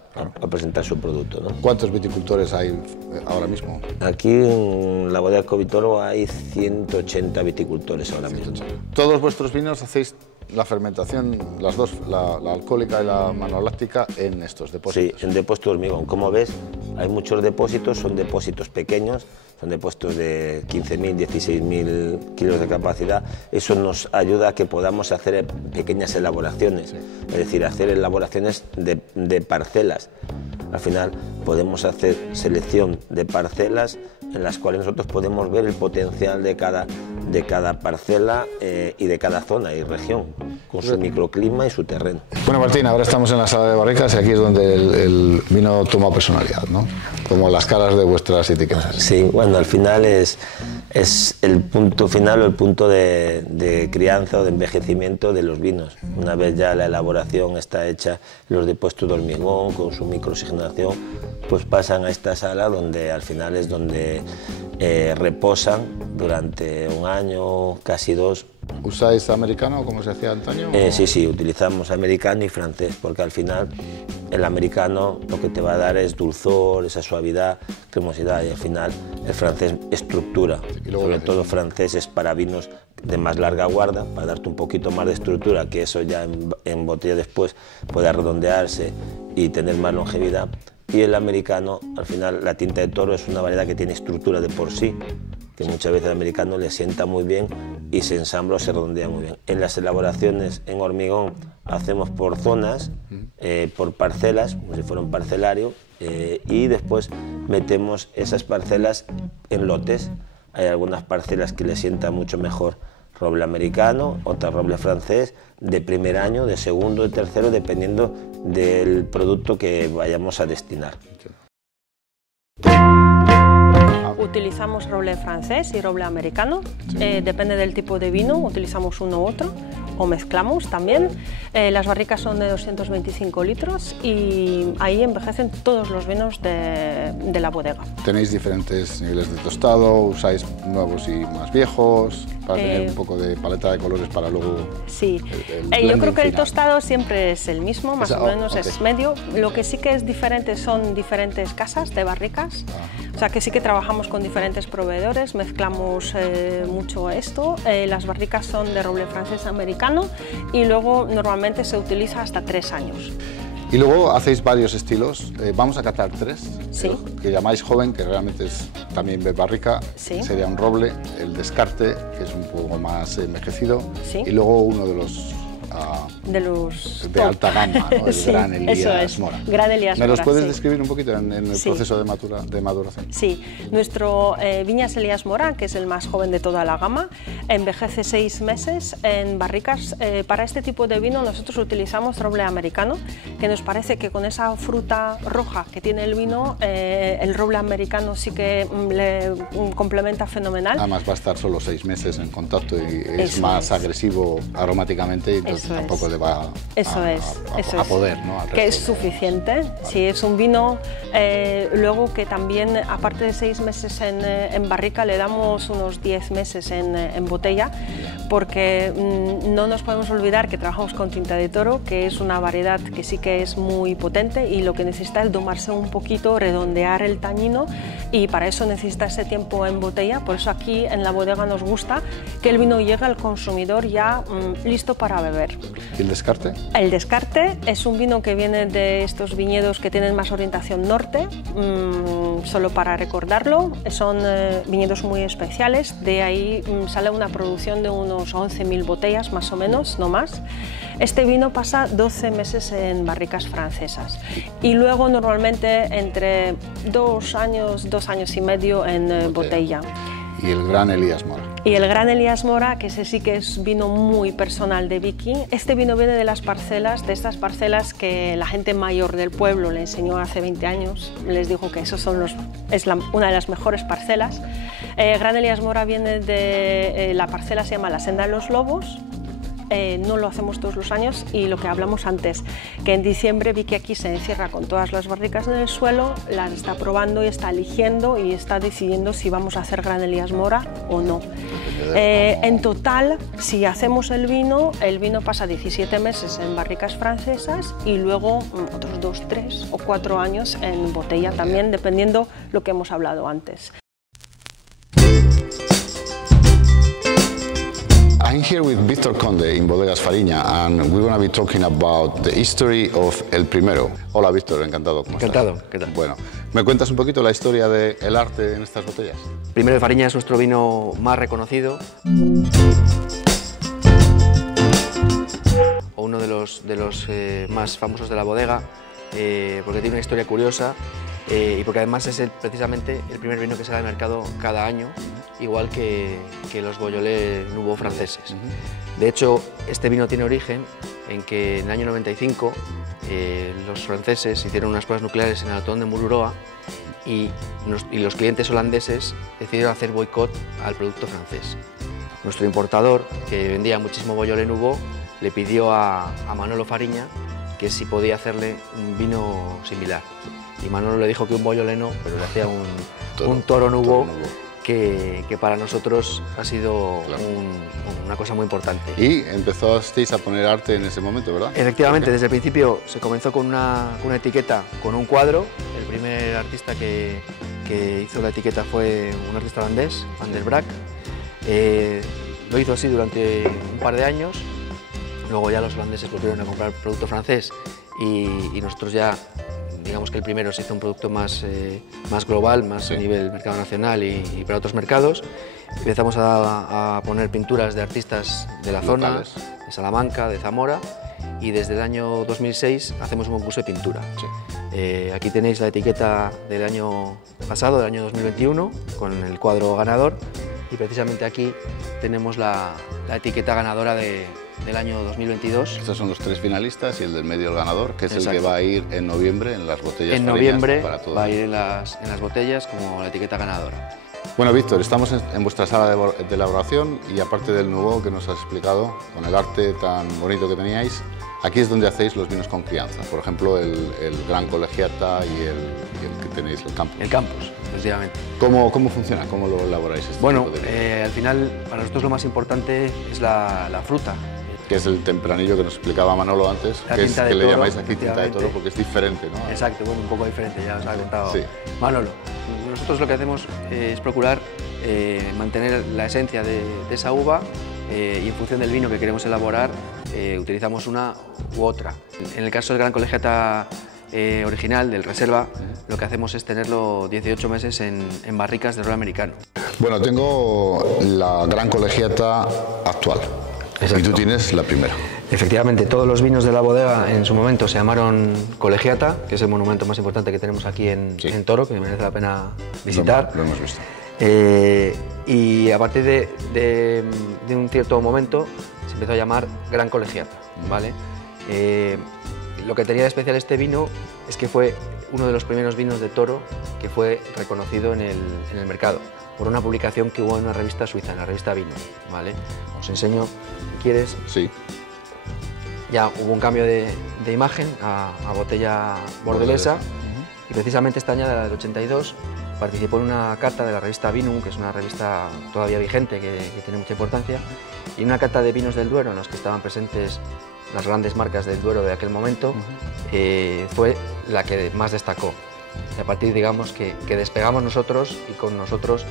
presentar su producto, ¿no? ¿Cuántos viticultores hay ahora mismo? Aquí en la bodega Covitoro hay 180 viticultores ahora mismo. ¿Todos vuestros vinos hacéis la fermentación, las dos, la alcohólica y la manoláctica, en estos depósitos? Sí, en depósitos de hormigón. Como ves, hay muchos depósitos, son depósitos pequeños, son depósitos de 15.000, 16.000 kilos de capacidad. Eso nos ayuda a que podamos hacer pequeñas elaboraciones, es decir, hacer elaboraciones de parcelas. Al final podemos hacer selección de parcelas en las cuales nosotros podemos ver el potencial de cada parcela y de cada zona y región, con su microclima y su terreno. Bueno, Martín, ahora estamos en la sala de barricas y aquí es donde el vino toma personalidad, ¿no? Como las caras de vuestras etiquetas. Sí, bueno, al final es el punto final o el punto de crianza o de envejecimiento de los vinos. Una vez ya la elaboración está hecha, los depósitos de hormigón con su microoxigenación, pues pasan a esta sala donde al final es donde reposan durante un año, casi dos. ¿Usáis americano como se hacía antaño? Sí, utilizamos americano y francés, porque al final el americano lo que te va a dar es dulzor, esa suavidad, cremosidad, y al final el francés estructura, sobre todo franceses para vinos de más larga guarda, para darte un poquito más de estructura, que eso ya en botella después pueda redondearse y tener más longevidad. Y el americano, al final la tinta de toro es una variedad que tiene estructura de por sí, que muchas veces al americano le sienta muy bien y se ensambla o se redondea muy bien. En las elaboraciones en hormigón hacemos por zonas, por parcelas, como si fuera un parcelario, y después metemos esas parcelas en lotes. Hay algunas parcelas que le sienta mucho mejor roble americano, otras roble francés, de primer año, de segundo, de tercero, dependiendo del producto que vayamos a destinar. Utilizamos roble francés y roble americano, depende del tipo de vino, utilizamos uno u otro, o mezclamos también. Las barricas son de 225 litros y ahí envejecen todos los vinos de la bodega. ¿Tenéis diferentes niveles de tostado? ¿Usáis nuevos y más viejos? Para tener un poco de paleta de colores para luego... Sí, yo creo que el tostado siempre es el mismo, más o menos es medio. Lo que sí que es diferente son diferentes casas de barricas, o sea que sí que trabajamos con diferentes proveedores, mezclamos mucho esto. Las barricas son de roble francés americano y luego normalmente se utiliza hasta 3 años. Y luego hacéis varios estilos, vamos a catar 3, sí. Que llamáis joven, que realmente es también de barrica, sí. Sería un roble, el descarte, que es un poco más envejecido, sí. Y luego uno de los de alta gama, ¿no? El sí, Gran Elías eso es. Mora. Gran Elías ¿Me los Mora, puedes sí. describir un poquito en el Sí. proceso de maduración? Sí, nuestro Viñas Elías Mora, que es el más joven de toda la gama, envejece 6 meses en barricas. Para este tipo de vino nosotros utilizamos roble americano, que nos parece que con esa fruta roja que tiene el vino, el roble americano sí que le complementa fenomenal. Además va a estar solo 6 meses en contacto y es Eso más es. agresivo aromáticamente, entonces Eso tampoco es. le va a poder, ¿no? Al Que es resto. suficiente. Si es un vino, luego que también, aparte de 6 meses en barrica, le damos unos 10 meses en botella, porque no nos podemos olvidar que trabajamos con tinta de toro, que es una variedad que sí que es muy potente y lo que necesita es domarse un poquito, redondear el tañino, y para eso necesita ese tiempo en botella. Por eso aquí en la bodega nos gusta que el vino llegue al consumidor ya listo para beber. ¿Y el descarte? El descarte es un vino que viene de estos viñedos que tienen más orientación norte, solo para recordarlo, son viñedos muy especiales, de ahí sale una producción de unos 11.000 botellas más o menos, no más. Este vino pasa 12 meses en barricas francesas y luego normalmente entre 2 años, 2 años y medio en botella. Y el Gran Elías Mora. Y el Gran Elías Mora, que ese sí que es vino muy personal de Vicky. Este vino viene de las parcelas, de estas parcelas que la gente mayor del pueblo le enseñó hace 20 años. Les dijo que esos son una de las mejores parcelas. Gran Elías Mora viene de la parcela, se llama La Senda de los Lobos. No lo hacemos todos los años, y lo que hablamos antes, que en diciembre Vicky aquí se encierra con todas las barricas en el suelo, las está probando y está eligiendo y está decidiendo si vamos a hacer Gran Elías Mora o no. En total, si hacemos el vino pasa 17 meses en barricas francesas y luego otros 2, 3 o 4 años en botella también, dependiendo lo que hemos hablado antes. I'm here with Víctor Conde in Bodegas Fariña, and we're going to be talking about the history of El Primero. Hola Víctor, encantado. ¿Cómo Encantado, estás? ¿qué tal? Bueno, ¿me cuentas un poquito la historia del arte en estas botellas? Primero de Fariña es nuestro vino más reconocido, o uno de los más famosos de la bodega, porque tiene una historia curiosa y porque además es precisamente el primer vino que sale al mercado cada año, igual que los Beaujolais Nouveau franceses. De hecho, este vino tiene origen en que en el año 95 los franceses hicieron unas pruebas nucleares en el atolón de Mururoa y los clientes holandeses decidieron hacer boicot al producto francés. Nuestro importador, que vendía muchísimo Beaujolais Nouveau, le pidió a Manolo Fariña que si podía hacerle un vino similar. Y Manolo le dijo que un Beaujolais no, pero le hacía un Toro Nouveau, que para nosotros ha sido una cosa muy importante. Y empezasteis a poner arte en ese momento, ¿verdad? Efectivamente, desde el principio se comenzó con una etiqueta, con un cuadro. El primer artista que hizo la etiqueta fue un artista holandés, Van der Braak. Lo hizo así durante un par de años. Luego ya los holandeses volvieron a comprar producto francés y nosotros ya, digamos que el primero se hizo un producto más global, más a nivel mercado nacional y para otros mercados. Empezamos a poner pinturas de artistas de la zona, de Salamanca, de Zamora, y desde el año 2006 hacemos un concurso de pintura. Aquí tenéis la etiqueta del año pasado, del año 2021, con el cuadro ganador, y precisamente aquí tenemos la etiqueta ganadora del año 2022. Estos son los 3 finalistas y el del medio el ganador, que es Exacto. el que va a ir en noviembre en las botellas. En noviembre va a ir en las botellas como la etiqueta ganadora. Bueno, Víctor, estamos en vuestra sala de elaboración y aparte del Nouveau que nos has explicado, con el arte tan bonito que teníais, aquí es donde hacéis los vinos con crianza. Por ejemplo, el Gran Colegiata y el que tenéis, el Campus. El Campus, efectivamente. ¿Cómo funciona? ¿Cómo lo elaboráis? Bueno, al final, para nosotros lo más importante es la fruta. Que es el tempranillo que nos explicaba Manolo antes, que le llamáis aquí tinta de toro porque es diferente, ¿no? Exacto, bueno, un poco diferente, ya os ha contado Sí. Manolo. Nosotros lo que hacemos es procurar mantener la esencia de esa uva y en función del vino que queremos elaborar utilizamos una u otra. En el caso del Gran Colegiata original, del Reserva, lo que hacemos es tenerlo 18 meses en barricas de roble americano. Bueno, tengo la Gran Colegiata actual. Exacto. Y tú tienes la primera. Efectivamente, todos los vinos de la bodega en su momento se llamaron Colegiata, que es el monumento más importante que tenemos aquí en Toro, que merece la pena visitar. Lo hemos visto. Y a partir de un cierto momento se empezó a llamar Gran Colegiata, ¿vale? Lo que tenía de especial este vino es que fue uno de los primeros vinos de Toro que fue reconocido en el mercado por una publicación que hubo en una revista suiza, en la revista Vino, ¿vale? Os enseño, si quieres. Sí. Ya hubo un cambio de imagen a botella bordelesa y precisamente esta año, la del 82, participó en una cata de la revista Vinum, que es una revista todavía vigente, que tiene mucha importancia, y en una cata de vinos del Duero en los que estaban presentes las grandes marcas del Duero de aquel momento, fue la que más destacó. Y a partir, digamos, que despegamos nosotros y con nosotros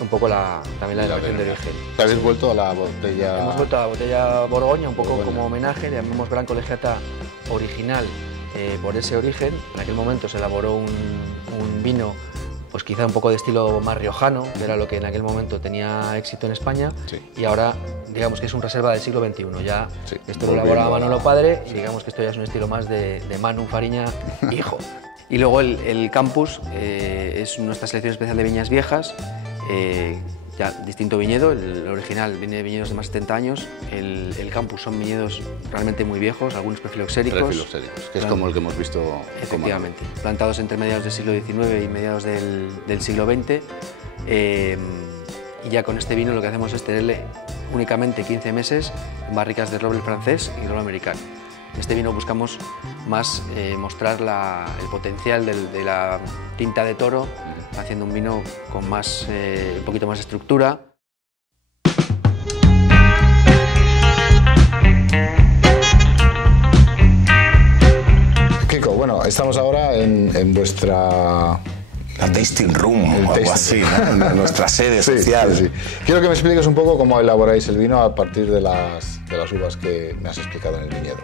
un poco también la denominación de origen. ¿Te habéis vuelto a la botella? Hemos vuelto a la botella Borgoña, un poco como homenaje, le llamamos Gran Colegiata original por ese origen. En aquel momento se elaboró un vino pues quizá un poco de estilo más riojano, que era lo que en aquel momento tenía éxito en España, y ahora digamos que es un reserva del siglo XXI. Ya esto lo elaboraba Manolo padre y digamos que esto ya es un estilo más de Manu Fariña hijo. Y luego el Campus es nuestra selección especial de viñas viejas, ya distinto viñedo. El original viene de viñedos de más de 70 años, el Campus son viñedos realmente muy viejos, algunos prefiloxéricos. Prefiloxéricos, que es como el que hemos visto. Efectivamente, plantados entre mediados del siglo XIX y mediados del siglo XX. Y ya con este vino lo que hacemos es tenerle únicamente 15 meses en barricas de roble francés y roble americano. En este vino buscamos más mostrar el potencial de la tinta de Toro, haciendo un vino con un poquito más de estructura. Kiko, bueno, estamos ahora en vuestra... La tasting room o algo así, ¿no? En nuestra sede social. Sí. Quiero que me expliques un poco cómo elaboráis el vino a partir de las uvas que me has explicado en el viñedo.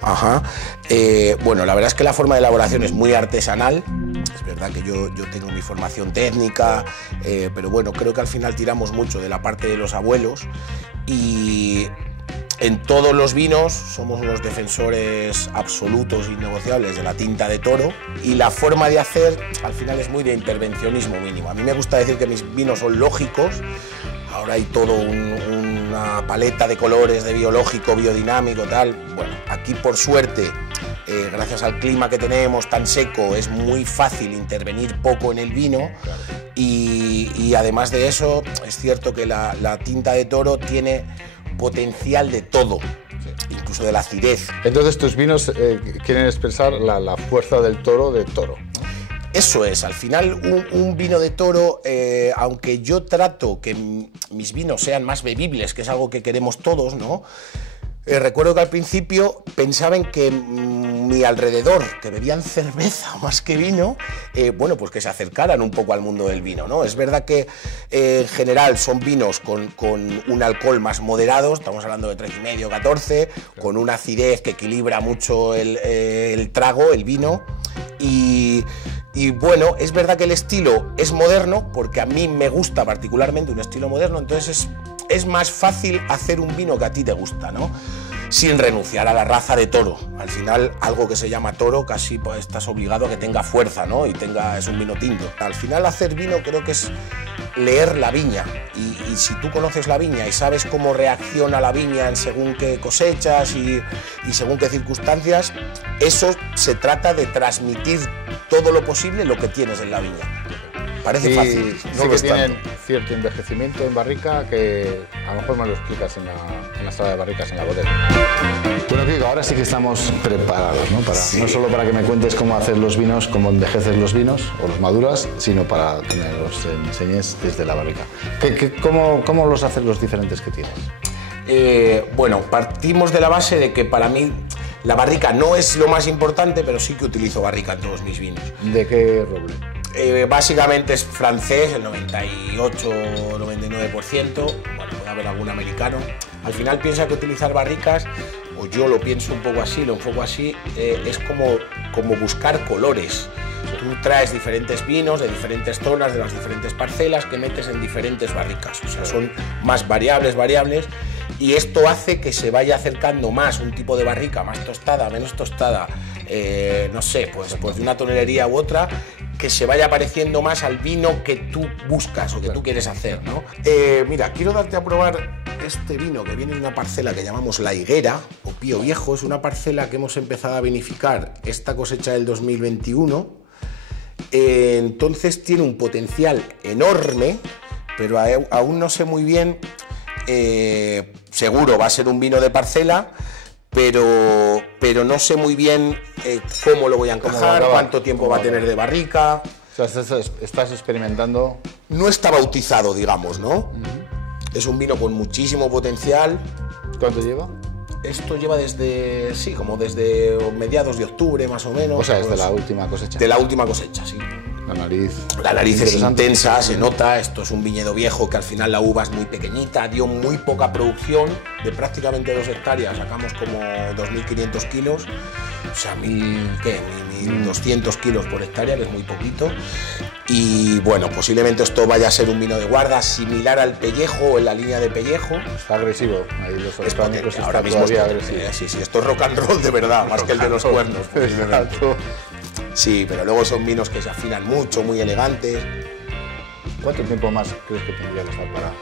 Ajá. Bueno, la verdad es que la forma de elaboración es muy artesanal. Es verdad que yo tengo mi formación técnica, pero bueno, creo que al final tiramos mucho de la parte de los abuelos y en todos los vinos somos unos defensores absolutos e innegociables de la tinta de Toro y la forma de hacer al final es muy de intervencionismo mínimo. A mí me gusta decir que mis vinos son lógicos. Ahora hay todo una paleta de colores, de biológico, biodinámico, tal. Bueno, aquí por suerte, gracias al clima que tenemos tan seco, es muy fácil intervenir poco en el vino y además de eso, es cierto que la tinta de Toro tiene potencial de todo, incluso de la acidez. Entonces tus vinos quieren expresar la fuerza del toro de Toro. Eso es, al final un vino de Toro, aunque yo trato que mis vinos sean más bebibles, que es algo que queremos todos, ¿no? Recuerdo que al principio pensaban que mi alrededor, que bebían cerveza más que vino, bueno, pues que se acercaran un poco al mundo del vino, ¿no? Es verdad que en general son vinos con un alcohol más moderado, estamos hablando de 3,5, 14, con una acidez que equilibra mucho el trago, el vino, y bueno, es verdad que el estilo es moderno, porque a mí me gusta particularmente un estilo moderno, entonces es más fácil hacer un vino que a ti te gusta, ¿no? Sin renunciar a la raza de Toro. Al final, algo que se llama Toro, casi pues, estás obligado a que tenga fuerza, ¿no? Y es un vino tinto. Al final, hacer vino creo que es leer la viña. Y si tú conoces la viña y sabes cómo reacciona la viña en según qué cosechas y según qué circunstancias, eso se trata de transmitir todo lo posible lo que tienes en la viña. Parece fácil. No que tienen cierto envejecimiento en barrica que a lo mejor me lo explicas en la sala de barricas en la bodega. Bueno, Kiko, ahora sí que estamos preparados, ¿no? No solo para que me cuentes cómo hacer los vinos, cómo envejeces los vinos o los maduras, sino para que me los enseñes desde la barrica. ¿Cómo los haces los diferentes que tienes? Bueno, partimos de la base de que para mí la barrica no es lo más importante, pero sí que utilizo barrica en todos mis vinos. ¿De qué roble? Básicamente es francés, el 98-99%, bueno, puede haber algún americano. Al final piensa que utilizar barricas, o yo lo pienso un poco así, lo enfoco así, es como buscar colores. Tú traes diferentes vinos de diferentes zonas, de las diferentes parcelas, que metes en diferentes barricas, o sea, son más variables, y esto hace que se vaya acercando más un tipo de barrica, más tostada, menos tostada, no sé, pues de una tonelería u otra, que se vaya pareciendo más al vino que tú buscas o que tú quieres hacer, ¿no? Mira, quiero darte a probar este vino que viene de una parcela que llamamos La Higuera o Pío Viejo. Es una parcela que hemos empezado a vinificar esta cosecha del 2021. Entonces tiene un potencial enorme, pero aún no sé muy bien, seguro va a ser un vino de parcela, pero no sé muy bien cómo lo voy a encajar, cuánto tiempo va a tener de barrica. O sea, estás experimentando. No está bautizado, digamos, ¿no? Es un vino con muchísimo potencial. ¿Cuánto lleva? Esto lleva desde, sí, como desde mediados de octubre, más o menos. O sea, es de la última cosecha. De la última cosecha, sí. La nariz es intensa, se nota. Esto es un viñedo viejo que al final la uva es muy pequeñita, dio muy poca producción, de prácticamente 2 hectáreas sacamos como 2.500 kilos, o sea, 1.200 kilos por hectárea, que es muy poquito. Y bueno, posiblemente esto vaya a ser un vino de guarda similar al pellejo o en la línea de pellejo. Está agresivo, ahí los orgánicos ahora mismo está agresivo. Sí, esto es rock and roll de verdad, más que el de los cuernos. Sí, pero luego son vinos que se afinan mucho, muy elegantes. ¿Cuánto tiempo más crees que tendría que estar para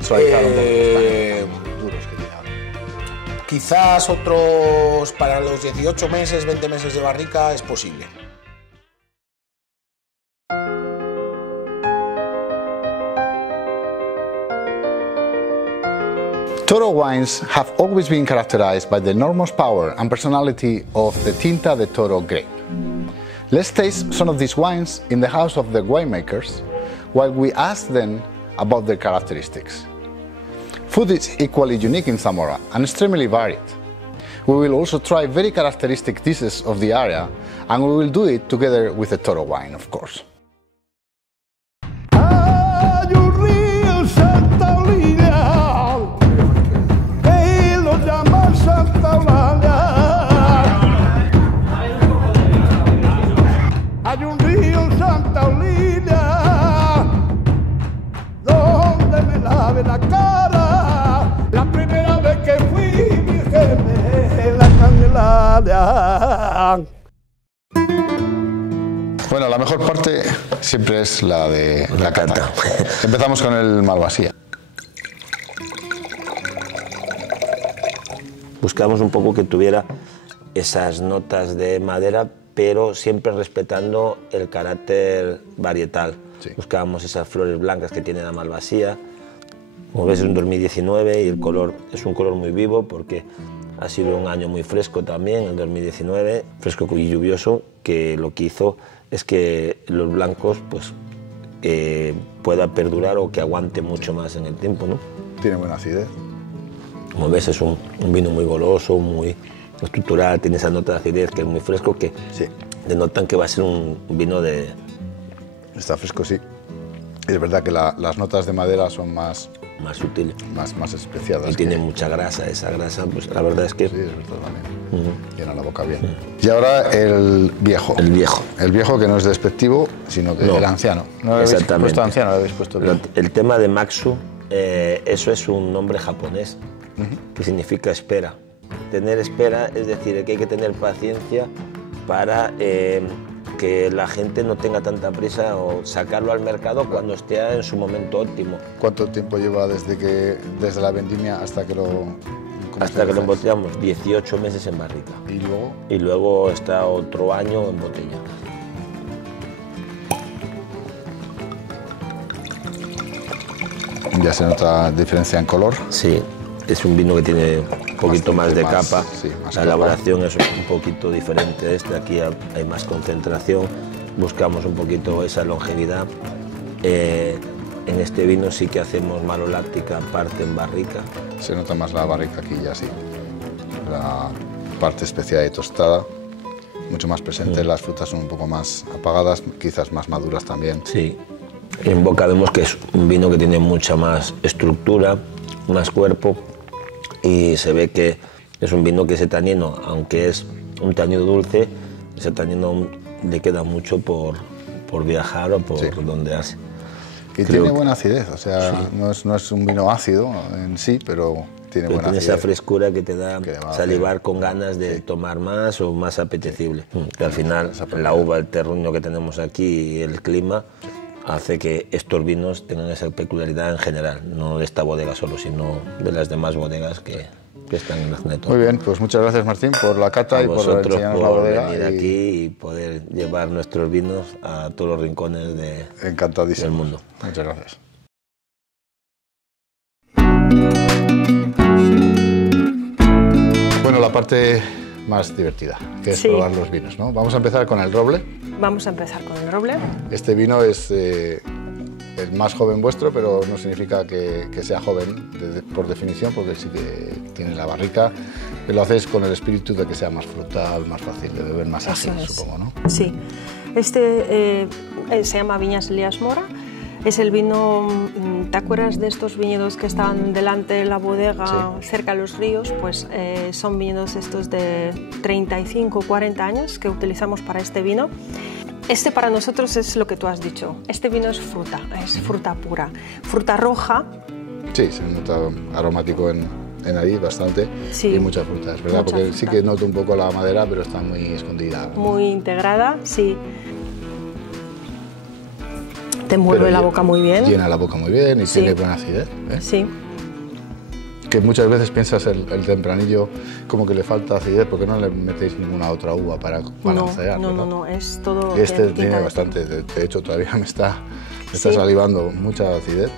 suavizar un poco los duros que tiene ahora? Quizás otros, para los 18 meses, 20 meses de barrica es posible. Toro wines have always been characterized by the enormous power and personality of the Tinta de Toro grape. Let's taste some of these wines in the house of the winemakers while we ask them about their characteristics. Food is equally unique in Zamora and extremely varied. We will also try very characteristic dishes of the area, and we will do it together with the Toro wine, of course. Hay un río en Santa Olivia donde me lave la cara. La primera vez que fui, virgen, la Candelaria. Bueno, la mejor parte siempre es la de la cata. Empezamos con el Malvasía. Buscamos un poco que tuviera esas notas de madera, pero siempre respetando el carácter varietal. Sí. Buscábamos esas flores blancas que tiene la Malvasía. Como ves, es un 2019 y el color es un color muy vivo porque ha sido un año muy fresco también, el 2019, fresco y lluvioso, que lo que hizo es que los blancos pues, pueda perdurar o que aguante mucho más en el tiempo, ¿no? Tiene buena acidez. Como ves, es un vino muy goloso, muy estructural, tiene esa nota de acidez que es muy fresco, que sí, denotan que va a ser un vino de... Está fresco, sí. Es verdad que las notas de madera son más sutiles, más especiadas. Y tiene mucha grasa, esa grasa, pues la verdad es que... Sí, es verdad también. Llena la boca bien. Y ahora el viejo. El viejo. El viejo, que no es despectivo, sino que el anciano. No le habéis puesto anciano, le habéis puesto viejo. El tema de Maxu, eso es un nombre japonés, que significa espera. Tener espera, es decir, que hay que tener paciencia para que la gente no tenga tanta prisa o sacarlo al mercado cuando esté en su momento óptimo. ¿Cuánto tiempo lleva desde la vendimia hasta que lo... Hasta que lo embotellamos? 18 meses en barrica. ¿Y luego? Y luego está otro año en botella. ¿Ya se nota diferencia en color? Sí, es un vino que tiene un poquito más de capa. Sí, la elaboración es un poquito diferente. Aquí hay más concentración, buscamos un poquito esa longevidad. En este vino sí que hacemos maloláctica, parte en barrica. Se nota más la barrica aquí ya, sí. La parte especiada y tostada, mucho más presente. Las frutas son un poco más apagadas, quizás más maduras también. Sí. En boca vemos que es un vino que tiene mucha más estructura, más cuerpo, y se ve que es un vino que ese tanino, aunque es un tanino dulce, ese tanino le queda mucho por viajar o por donde hace. Y tiene buena acidez, o sea, sí, no es un vino ácido en sí, pero tiene pero buena tiene acidez. esa frescura que te da Que va a salivar hacer- con ganas de tomar más o más apetecible. Que al final esa la uva, el terruño que tenemos aquí y el clima hace que estos vinos tengan esa peculiaridad en general, no de esta bodega solo, sino de las demás bodegas que están en la zona de Toro. Muy bien, pues muchas gracias Martín por la cata A y por vosotros enseñarnos la por bodega. venir y aquí y poder llevar nuestros vinos a todos los rincones encantadísimo. del mundo. Muchas gracias. Bueno, la parte más divertida, que es Sí. probar los vinos, ¿no? Vamos a empezar con el roble. Vamos a empezar con el roble. Este vino es el más joven vuestro, pero no significa que sea joven por definición, porque sí que tiene la barrica. Lo hacéis con el espíritu de que sea más frutal, más fácil de beber, más ágil, Eso es. supongo, ¿no? Sí. Este se llama Viñas Elías Mora. Es el vino, ¿te acuerdas de estos viñedos que estaban delante de la bodega, cerca de los ríos? Pues son viñedos estos de 35, 40 años que utilizamos para este vino. Este para nosotros es lo que tú has dicho. Este vino es fruta pura. Fruta roja. Sí, se nota aromático en ahí bastante Sí. y mucha fruta, es verdad, Mucha porque sí fruta. que noto un poco la madera, pero está muy escondida. Muy integrada, sí. Te envuelve Pero la boca muy bien. Llena la boca muy bien y Sí. tiene buena acidez. ¿eh? Sí, Que muchas veces piensas el tempranillo como que le falta acidez porque no le metéis ninguna otra uva para balancear. no, es todo. Este pinta tiene de- bastante, de hecho todavía me está Sí. salivando mucha acidez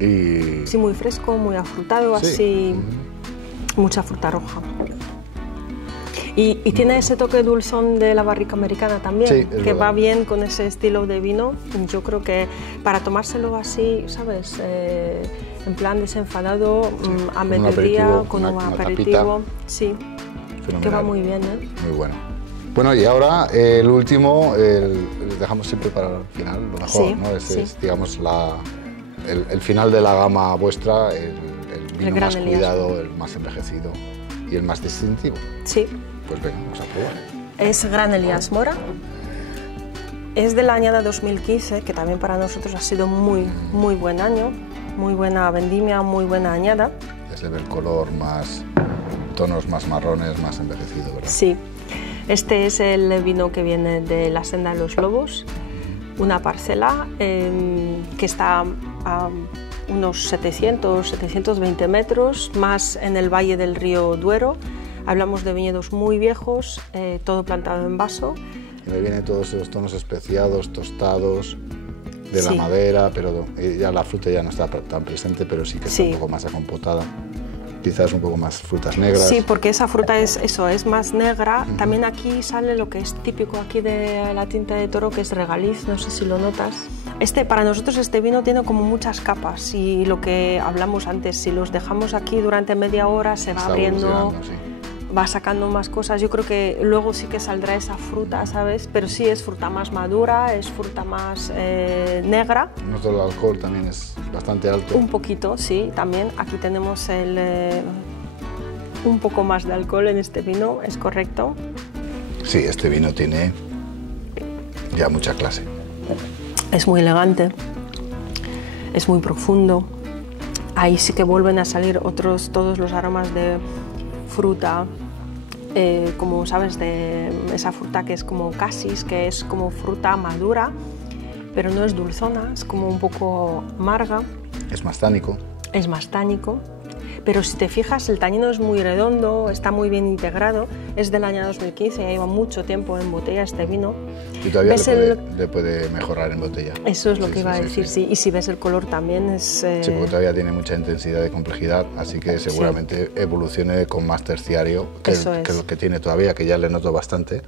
y Sí, muy fresco, muy afrutado, Sí. así. Mucha fruta roja. Y tiene ese toque dulzón de la barrica americana también, Sí, es que verdad. va bien con ese estilo de vino. Yo creo que para tomárselo así, ¿sabes? En plan desenfadado, a un mediodía, aperitivo, con un una aperitivo. Sí, que va fenomenal. muy bien, ¿eh? Muy bueno. Bueno, y ahora el último, el dejamos siempre para el final, lo mejor, Sí, ¿no? sí. Es, digamos, el final de la gama vuestra, el vino Gran más Elías. cuidado, el más envejecido y el más distintivo. Sí. Pues venga, vamos a probar. Es Gran Elías Mora. Es de la añada 2015, que también para nosotros ha sido muy buen año, muy buena vendimia, muy buena añada. Ya se ve el color más, tonos más marrones, más envejecido, ¿verdad? Sí, este es el vino que viene de la Senda de los Lobos, una parcela que está a unos 700, 720 metros, más en el valle del río Duero. Hablamos de viñedos muy viejos, todo plantado en vaso. Y me vienen todos esos tonos especiados, tostados, de la Sí. madera, pero ya la fruta ya no está tan presente, pero sí que está Sí. un poco más acompotada. Quizás un poco más frutas negras. Sí, porque esa fruta es eso, es más negra. También aquí sale lo que es típico aquí de la tinta de toro, que es regaliz, no sé si lo notas. Para nosotros este vino tiene como muchas capas y lo que hablamos antes, si los dejamos aquí durante media hora se va Está abriendo, evolucionando, sí. va sacando más cosas. Yo creo que luego sí que saldrá esa fruta, ¿sabes? Pero sí es fruta más madura, es fruta más negra. Noto el alcohol también es bastante alto. Un poquito, sí, también. Aquí tenemos un poco más de alcohol en este vino, es correcto. Sí, este vino tiene ya mucha clase. Es muy elegante, es muy profundo. Ahí sí que vuelven a salir todos los aromas de fruta, como sabes, de esa fruta que es como casis, que es como fruta madura, pero no es dulzona, es como un poco amarga. Es más tánico. Es más tánico, pero si te fijas el tanino es muy redondo, está muy bien integrado, es del año 2015, ya lleva mucho tiempo en botella este vino. Y todavía ¿Ves le puede mejorar en botella. Eso es lo Sí, que sí, iba a sí, decir, sí. sí. Y si ves el color también es... Sí, porque todavía tiene mucha intensidad de complejidad, así que seguramente evolucione con más terciario que lo que tiene todavía, que ya le noto bastante.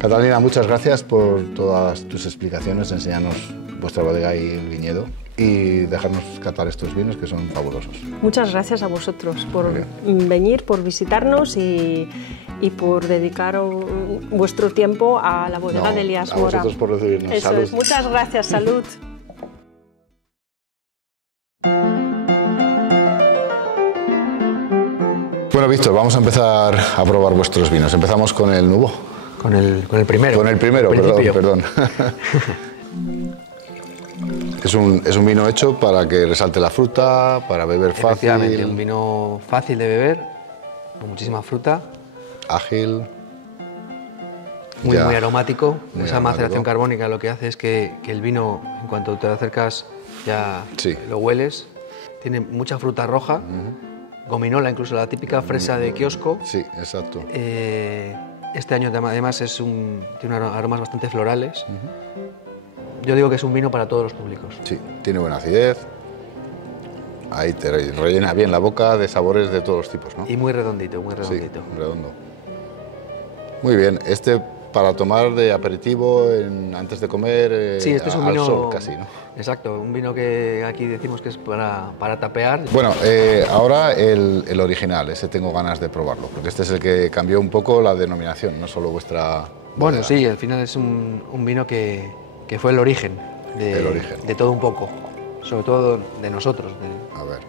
Catalina, muchas gracias por todas tus explicaciones, enseñarnos vuestra bodega y el viñedo y dejarnos catar estos vinos que son fabulosos. Muchas gracias a vosotros por venir, por visitarnos y por dedicar vuestro tiempo a la bodega de Elías Mora. A vosotros por recibirnos. Eso Salud. es. Muchas gracias, salud. Bueno, Víctor, vamos a empezar a probar vuestros vinos. Empezamos con el Nubo. Con el primero. Con el primero, Al principio. perdón. Es un vino hecho para que resalte la fruta, para beber fácil. Efectivamente, un vino fácil de beber, con muchísima fruta. Ágil. Muy aromático. Esa maceración carbónica lo que hace es que el vino, en cuanto te acercas, ya lo hueles. Tiene mucha fruta roja, gominola, incluso la típica fresa de kiosco. Sí, exacto. Este año además tiene aromas bastante florales. Yo digo que es un vino para todos los públicos. Sí, tiene buena acidez. Ahí te rellena bien la boca de sabores de todos los tipos, ¿no? Y muy redondito, muy redondito. Sí, redondo. Muy bien, para tomar de aperitivo antes de comer, sí, este es un vino sol casi, ¿no? Exacto, un vino que aquí decimos que es para tapear. Bueno, ahora el original, ese tengo ganas de probarlo, porque este es el que cambió un poco la denominación, no solo vuestra... Bueno, sí, al final es un vino que fue el origen de todo un poco, sobre todo de nosotros. A ver.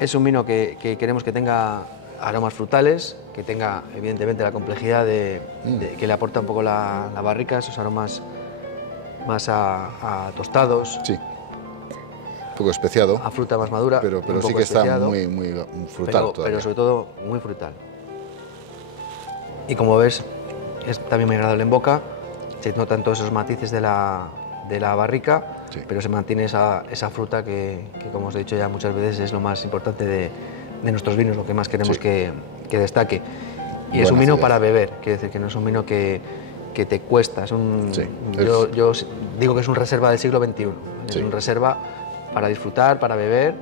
Es un vino que queremos que tenga aromas frutales, que tenga evidentemente la complejidad que le aporta un poco la barrica, esos aromas más a tostados. Sí, un poco especiado. A fruta más madura. Pero sí que está muy frutal todavía. Pero sobre todo muy frutal. Y como ves, es también muy agradable en boca, se notan todos esos matices de la barrica, pero se mantiene esa fruta que, como os he dicho ya muchas veces, es lo más importante de nuestros vinos, lo que más queremos que destaque. Y es un vino para beber, quiere decir que no es un vino que te cuesta, yo digo que es un reserva del siglo XXI, es un reserva para disfrutar, para beber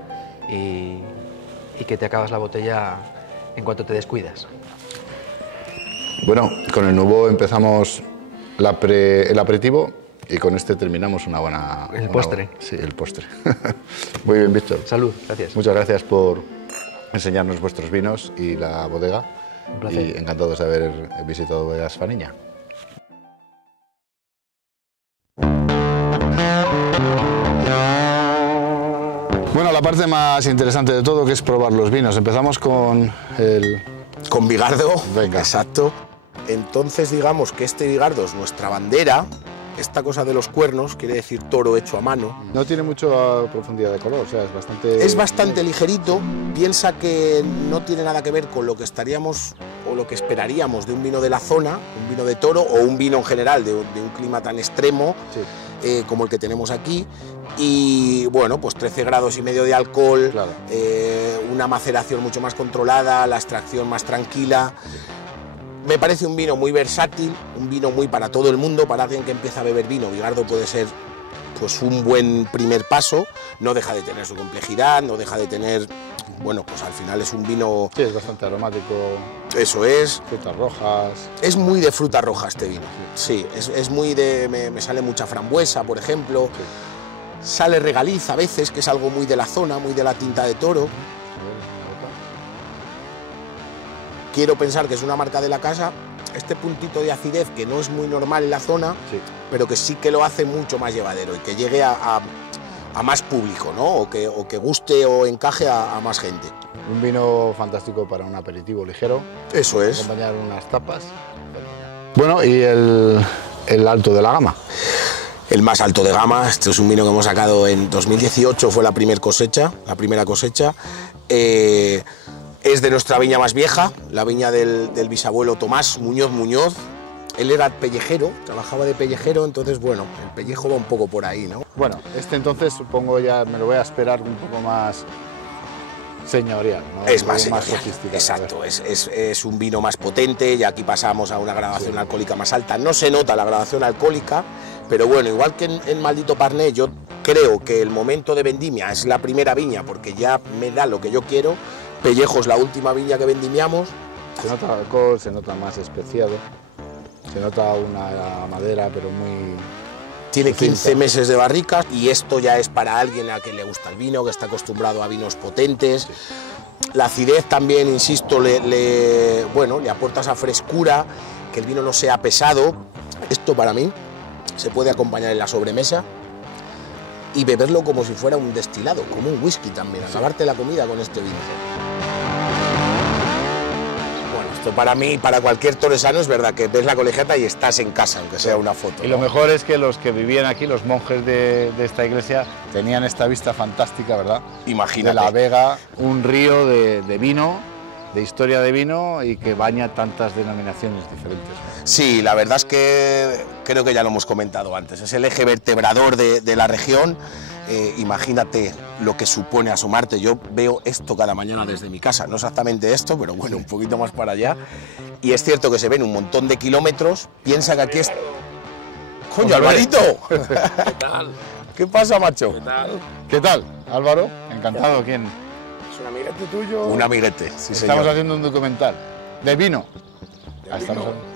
y que te acabas la botella en cuanto te descuidas. Bueno, con el Nouveau empezamos el aperitivo y con este terminamos una buena... El postre. Sí, el postre. Muy bien, Víctor. Salud, gracias. Muchas gracias por enseñarnos vuestros vinos y la bodega. Un placer. Y encantados de haber visitado Bodegas Fariña. Bueno, la parte más interesante de todo, que es probar los vinos. Empezamos con Con Vigardo. Venga. Exacto. Entonces digamos que este Vigardo es nuestra bandera. Esta cosa de los cuernos quiere decir toro hecho a mano. No tiene mucha profundidad de color, o sea, es bastante... Es bastante ligerito. Piensa que no tiene nada que ver con lo que estaríamos o lo que esperaríamos de un vino de la zona, un vino de toro o un vino en general de un clima tan extremo como el que tenemos aquí. Y bueno, pues 13,5 grados de alcohol, claro. Una maceración mucho más controlada, la extracción más tranquila. Me parece un vino muy versátil, un vino muy para todo el mundo, para alguien que empieza a beber vino. Vigardo puede ser pues un buen primer paso, no deja de tener su complejidad, no deja de tener, bueno, pues al final es un vino... Sí, es bastante aromático. Eso es. Frutas rojas. Es muy de fruta roja este vino, sí, es muy de... Me sale mucha frambuesa, por ejemplo, sale regaliz a veces, que es algo muy de la zona, muy de la tinta de toro. Quiero pensar que es una marca de la casa, este puntito de acidez que no es muy normal en la zona, pero que sí que lo hace mucho más llevadero y que llegue a más público, ¿no? O que guste o encaje a más gente. Un vino fantástico para un aperitivo ligero. Eso es. Acompañar unas tapas. Bueno, y el alto de la gama. El más alto de gama, este es un vino que hemos sacado en 2018, fue la primera cosecha. Es de nuestra viña más vieja, la viña del bisabuelo Tomás Muñoz. Él era pellejero, trabajaba de pellejero, entonces bueno, el pellejo va un poco por ahí, ¿no? Bueno, este entonces supongo ya me lo voy a esperar un poco más señorial, ¿no? Es más señorial, sofisticado. exacto, es un vino más potente, y aquí pasamos a una graduación alcohólica más alta. No se nota la graduación alcohólica, pero bueno, igual que en Maldito Parné, yo creo que el momento de vendimia es la primera viña, porque ya me da lo que yo quiero. Pellejo es la última viña que vendimiamos. Se nota el alcohol, se nota más especiado, se nota una madera, pero muy... Tiene 15 meses de barrica y esto ya es para alguien a quien le gusta el vino, que está acostumbrado a vinos potentes. La acidez también, insisto, le aporta esa frescura, que el vino no sea pesado. Esto para mí se puede acompañar en la sobremesa y beberlo como si fuera un destilado, como un whisky también, acabarte la comida con este vino. Esto para mí, para cualquier torresano, es verdad que ves la colegiata y estás en casa, aunque sea una foto. Y lo mejor es que los que vivían aquí, los monjes de esta iglesia, tenían esta vista fantástica, ¿verdad? Imagínate. De la Vega, un río de vino, de historia de vino y que baña tantas denominaciones diferentes. Sí, la verdad es que creo que ya lo hemos comentado antes, es el eje vertebrador de la región. Imagínate lo que supone asomarte. Yo veo esto cada mañana desde mi casa, no exactamente esto, pero bueno, un poquito más para allá. Y es cierto que se ven un montón de kilómetros. Piensa que aquí es... ¡Coño, Alvarito! ¿Qué tal? ¿Qué pasa, macho? ¿Qué tal? ¿Qué tal, Álvaro? Encantado. ¿Quién? Es un amiguete tuyo. Un amiguete, sí, Estamos señor. haciendo un documental de vino. ¿De vino?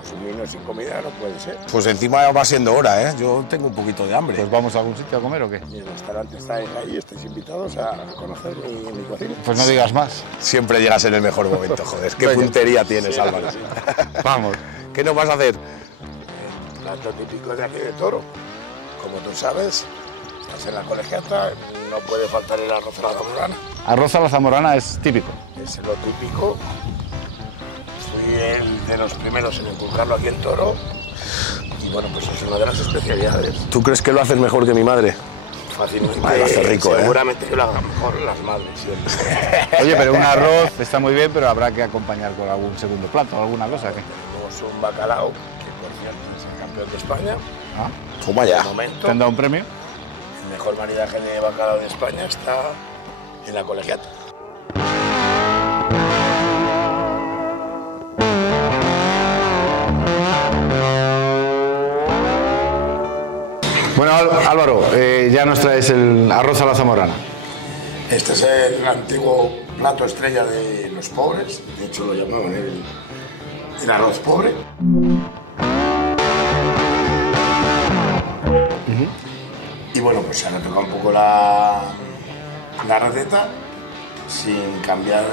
Pues un vino sin comida no puede ser. Pues encima va siendo hora, ¿eh? Yo tengo un poquito de hambre. Pues vamos a algún sitio a comer o qué. Mi restaurante está ahí, estáis invitados a conocer mi cocina. Pues no digas más. Siempre llegas en el mejor momento, joder. Qué puntería tienes, Sí, Álvaro. sí. Vamos. ¿Qué nos vas a hacer? El plato típico de aquí de Toro. Como tú sabes, estás en la colegiata, no puede faltar el arroz a la zamorana. Arroz a la zamorana es típico. Es lo típico. Fui el de los primeros en inculcarlo aquí en Toro. Y bueno, pues es una de las especialidades. ¿Tú crees que lo haces mejor que mi madre? Fácilmente. Madre, lo hace rico, seguramente que lo hagan mejor las madres siempre. Oye, pero un arroz está muy bien, pero habrá que acompañar con algún segundo plato, alguna cosa. ¿Qué? Tenemos un bacalao, que por cierto es el campeón de España. Ah, Toma ya. De momento, ¿te han dado un premio? el mejor maridaje de bacalao de España está en la colegiata. Bueno, Álvaro, ya nos traes el arroz a la zamorana. Este es el antiguo plato estrella de los pobres, de hecho lo llamaban el arroz pobre. Y bueno, pues se retoca un poco la receta sin cambiar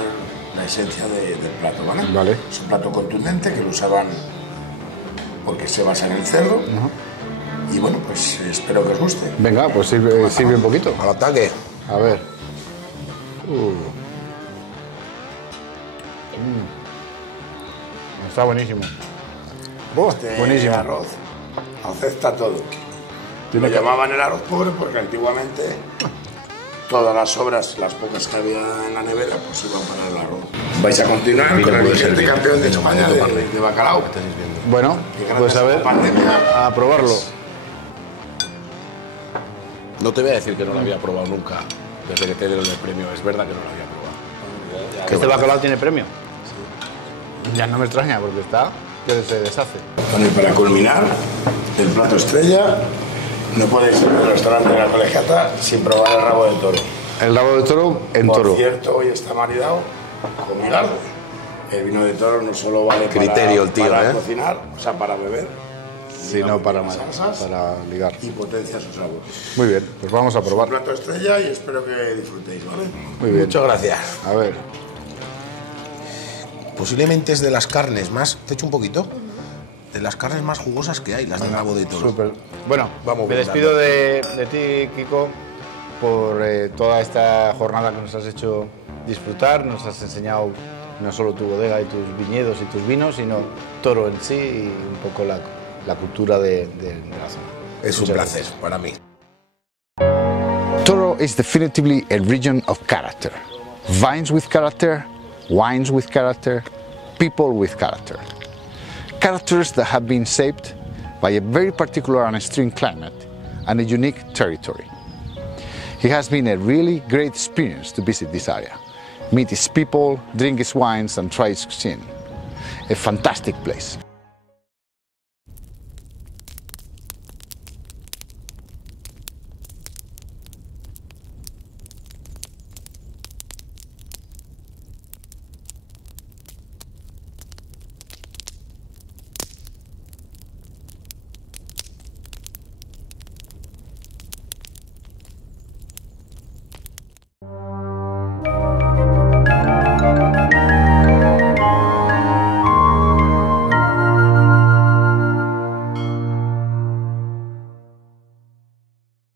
la esencia del plato, ¿vale? Vale. Es un plato contundente que lo usaban porque se basa en el cerdo. Y bueno, pues espero que os guste. Venga, pues sirve un poquito. Al ataque. A ver. Está buenísimo. Este buenísimo. arroz acepta todo. Tiene Lo que- llamaban el arroz pobre porque antiguamente todas las sobras, las pocas que había en la nevera, pues iban para el arroz. Vais a continuar con el vigente campeón de España de bacalao. Bueno, pues a ver, a probarlo. No te voy a decir que no lo había probado nunca desde que te dieron el premio. Es verdad que no lo había probado. ¿Que este bacalao tiene premio? Ya no me extraña porque está que se deshace. Bueno, y para culminar, el plato estrella, no podéis ir al restaurante de la colegiata sin probar el rabo de toro. El rabo de toro en Por toro. cierto, hoy está maridado con migardo. El vino de toro no solo vale Criterio el tío, para ¿eh? cocinar, o sea, para beber, sino para salsas ligar. y potencia su sabor. Muy bien, pues vamos a Un probar. plato estrella y espero que disfrutéis, ¿vale? Muy bien. Muchas gracias. A ver. Posiblemente es de las carnes más... Te echo un poquito. De las carnes más jugosas que hay, las de rabo de toro. Súper. Bueno, Vamos me brindando. despido de ti, Kiko, por toda esta jornada que nos has hecho disfrutar. Nos has enseñado no solo tu bodega y tus viñedos y tus vinos, sino Toro en sí y un poco la cultura de la zona. Es un Muchas placer gracias. para mí. Toro is definitively a region of character. Vines with character, wines with character, people with character. Characters that have been shaped by a very particular and extreme climate and a unique territory. It has been a really great experience to visit this area, meet its people, drink its wines and try its cuisine. A fantastic place.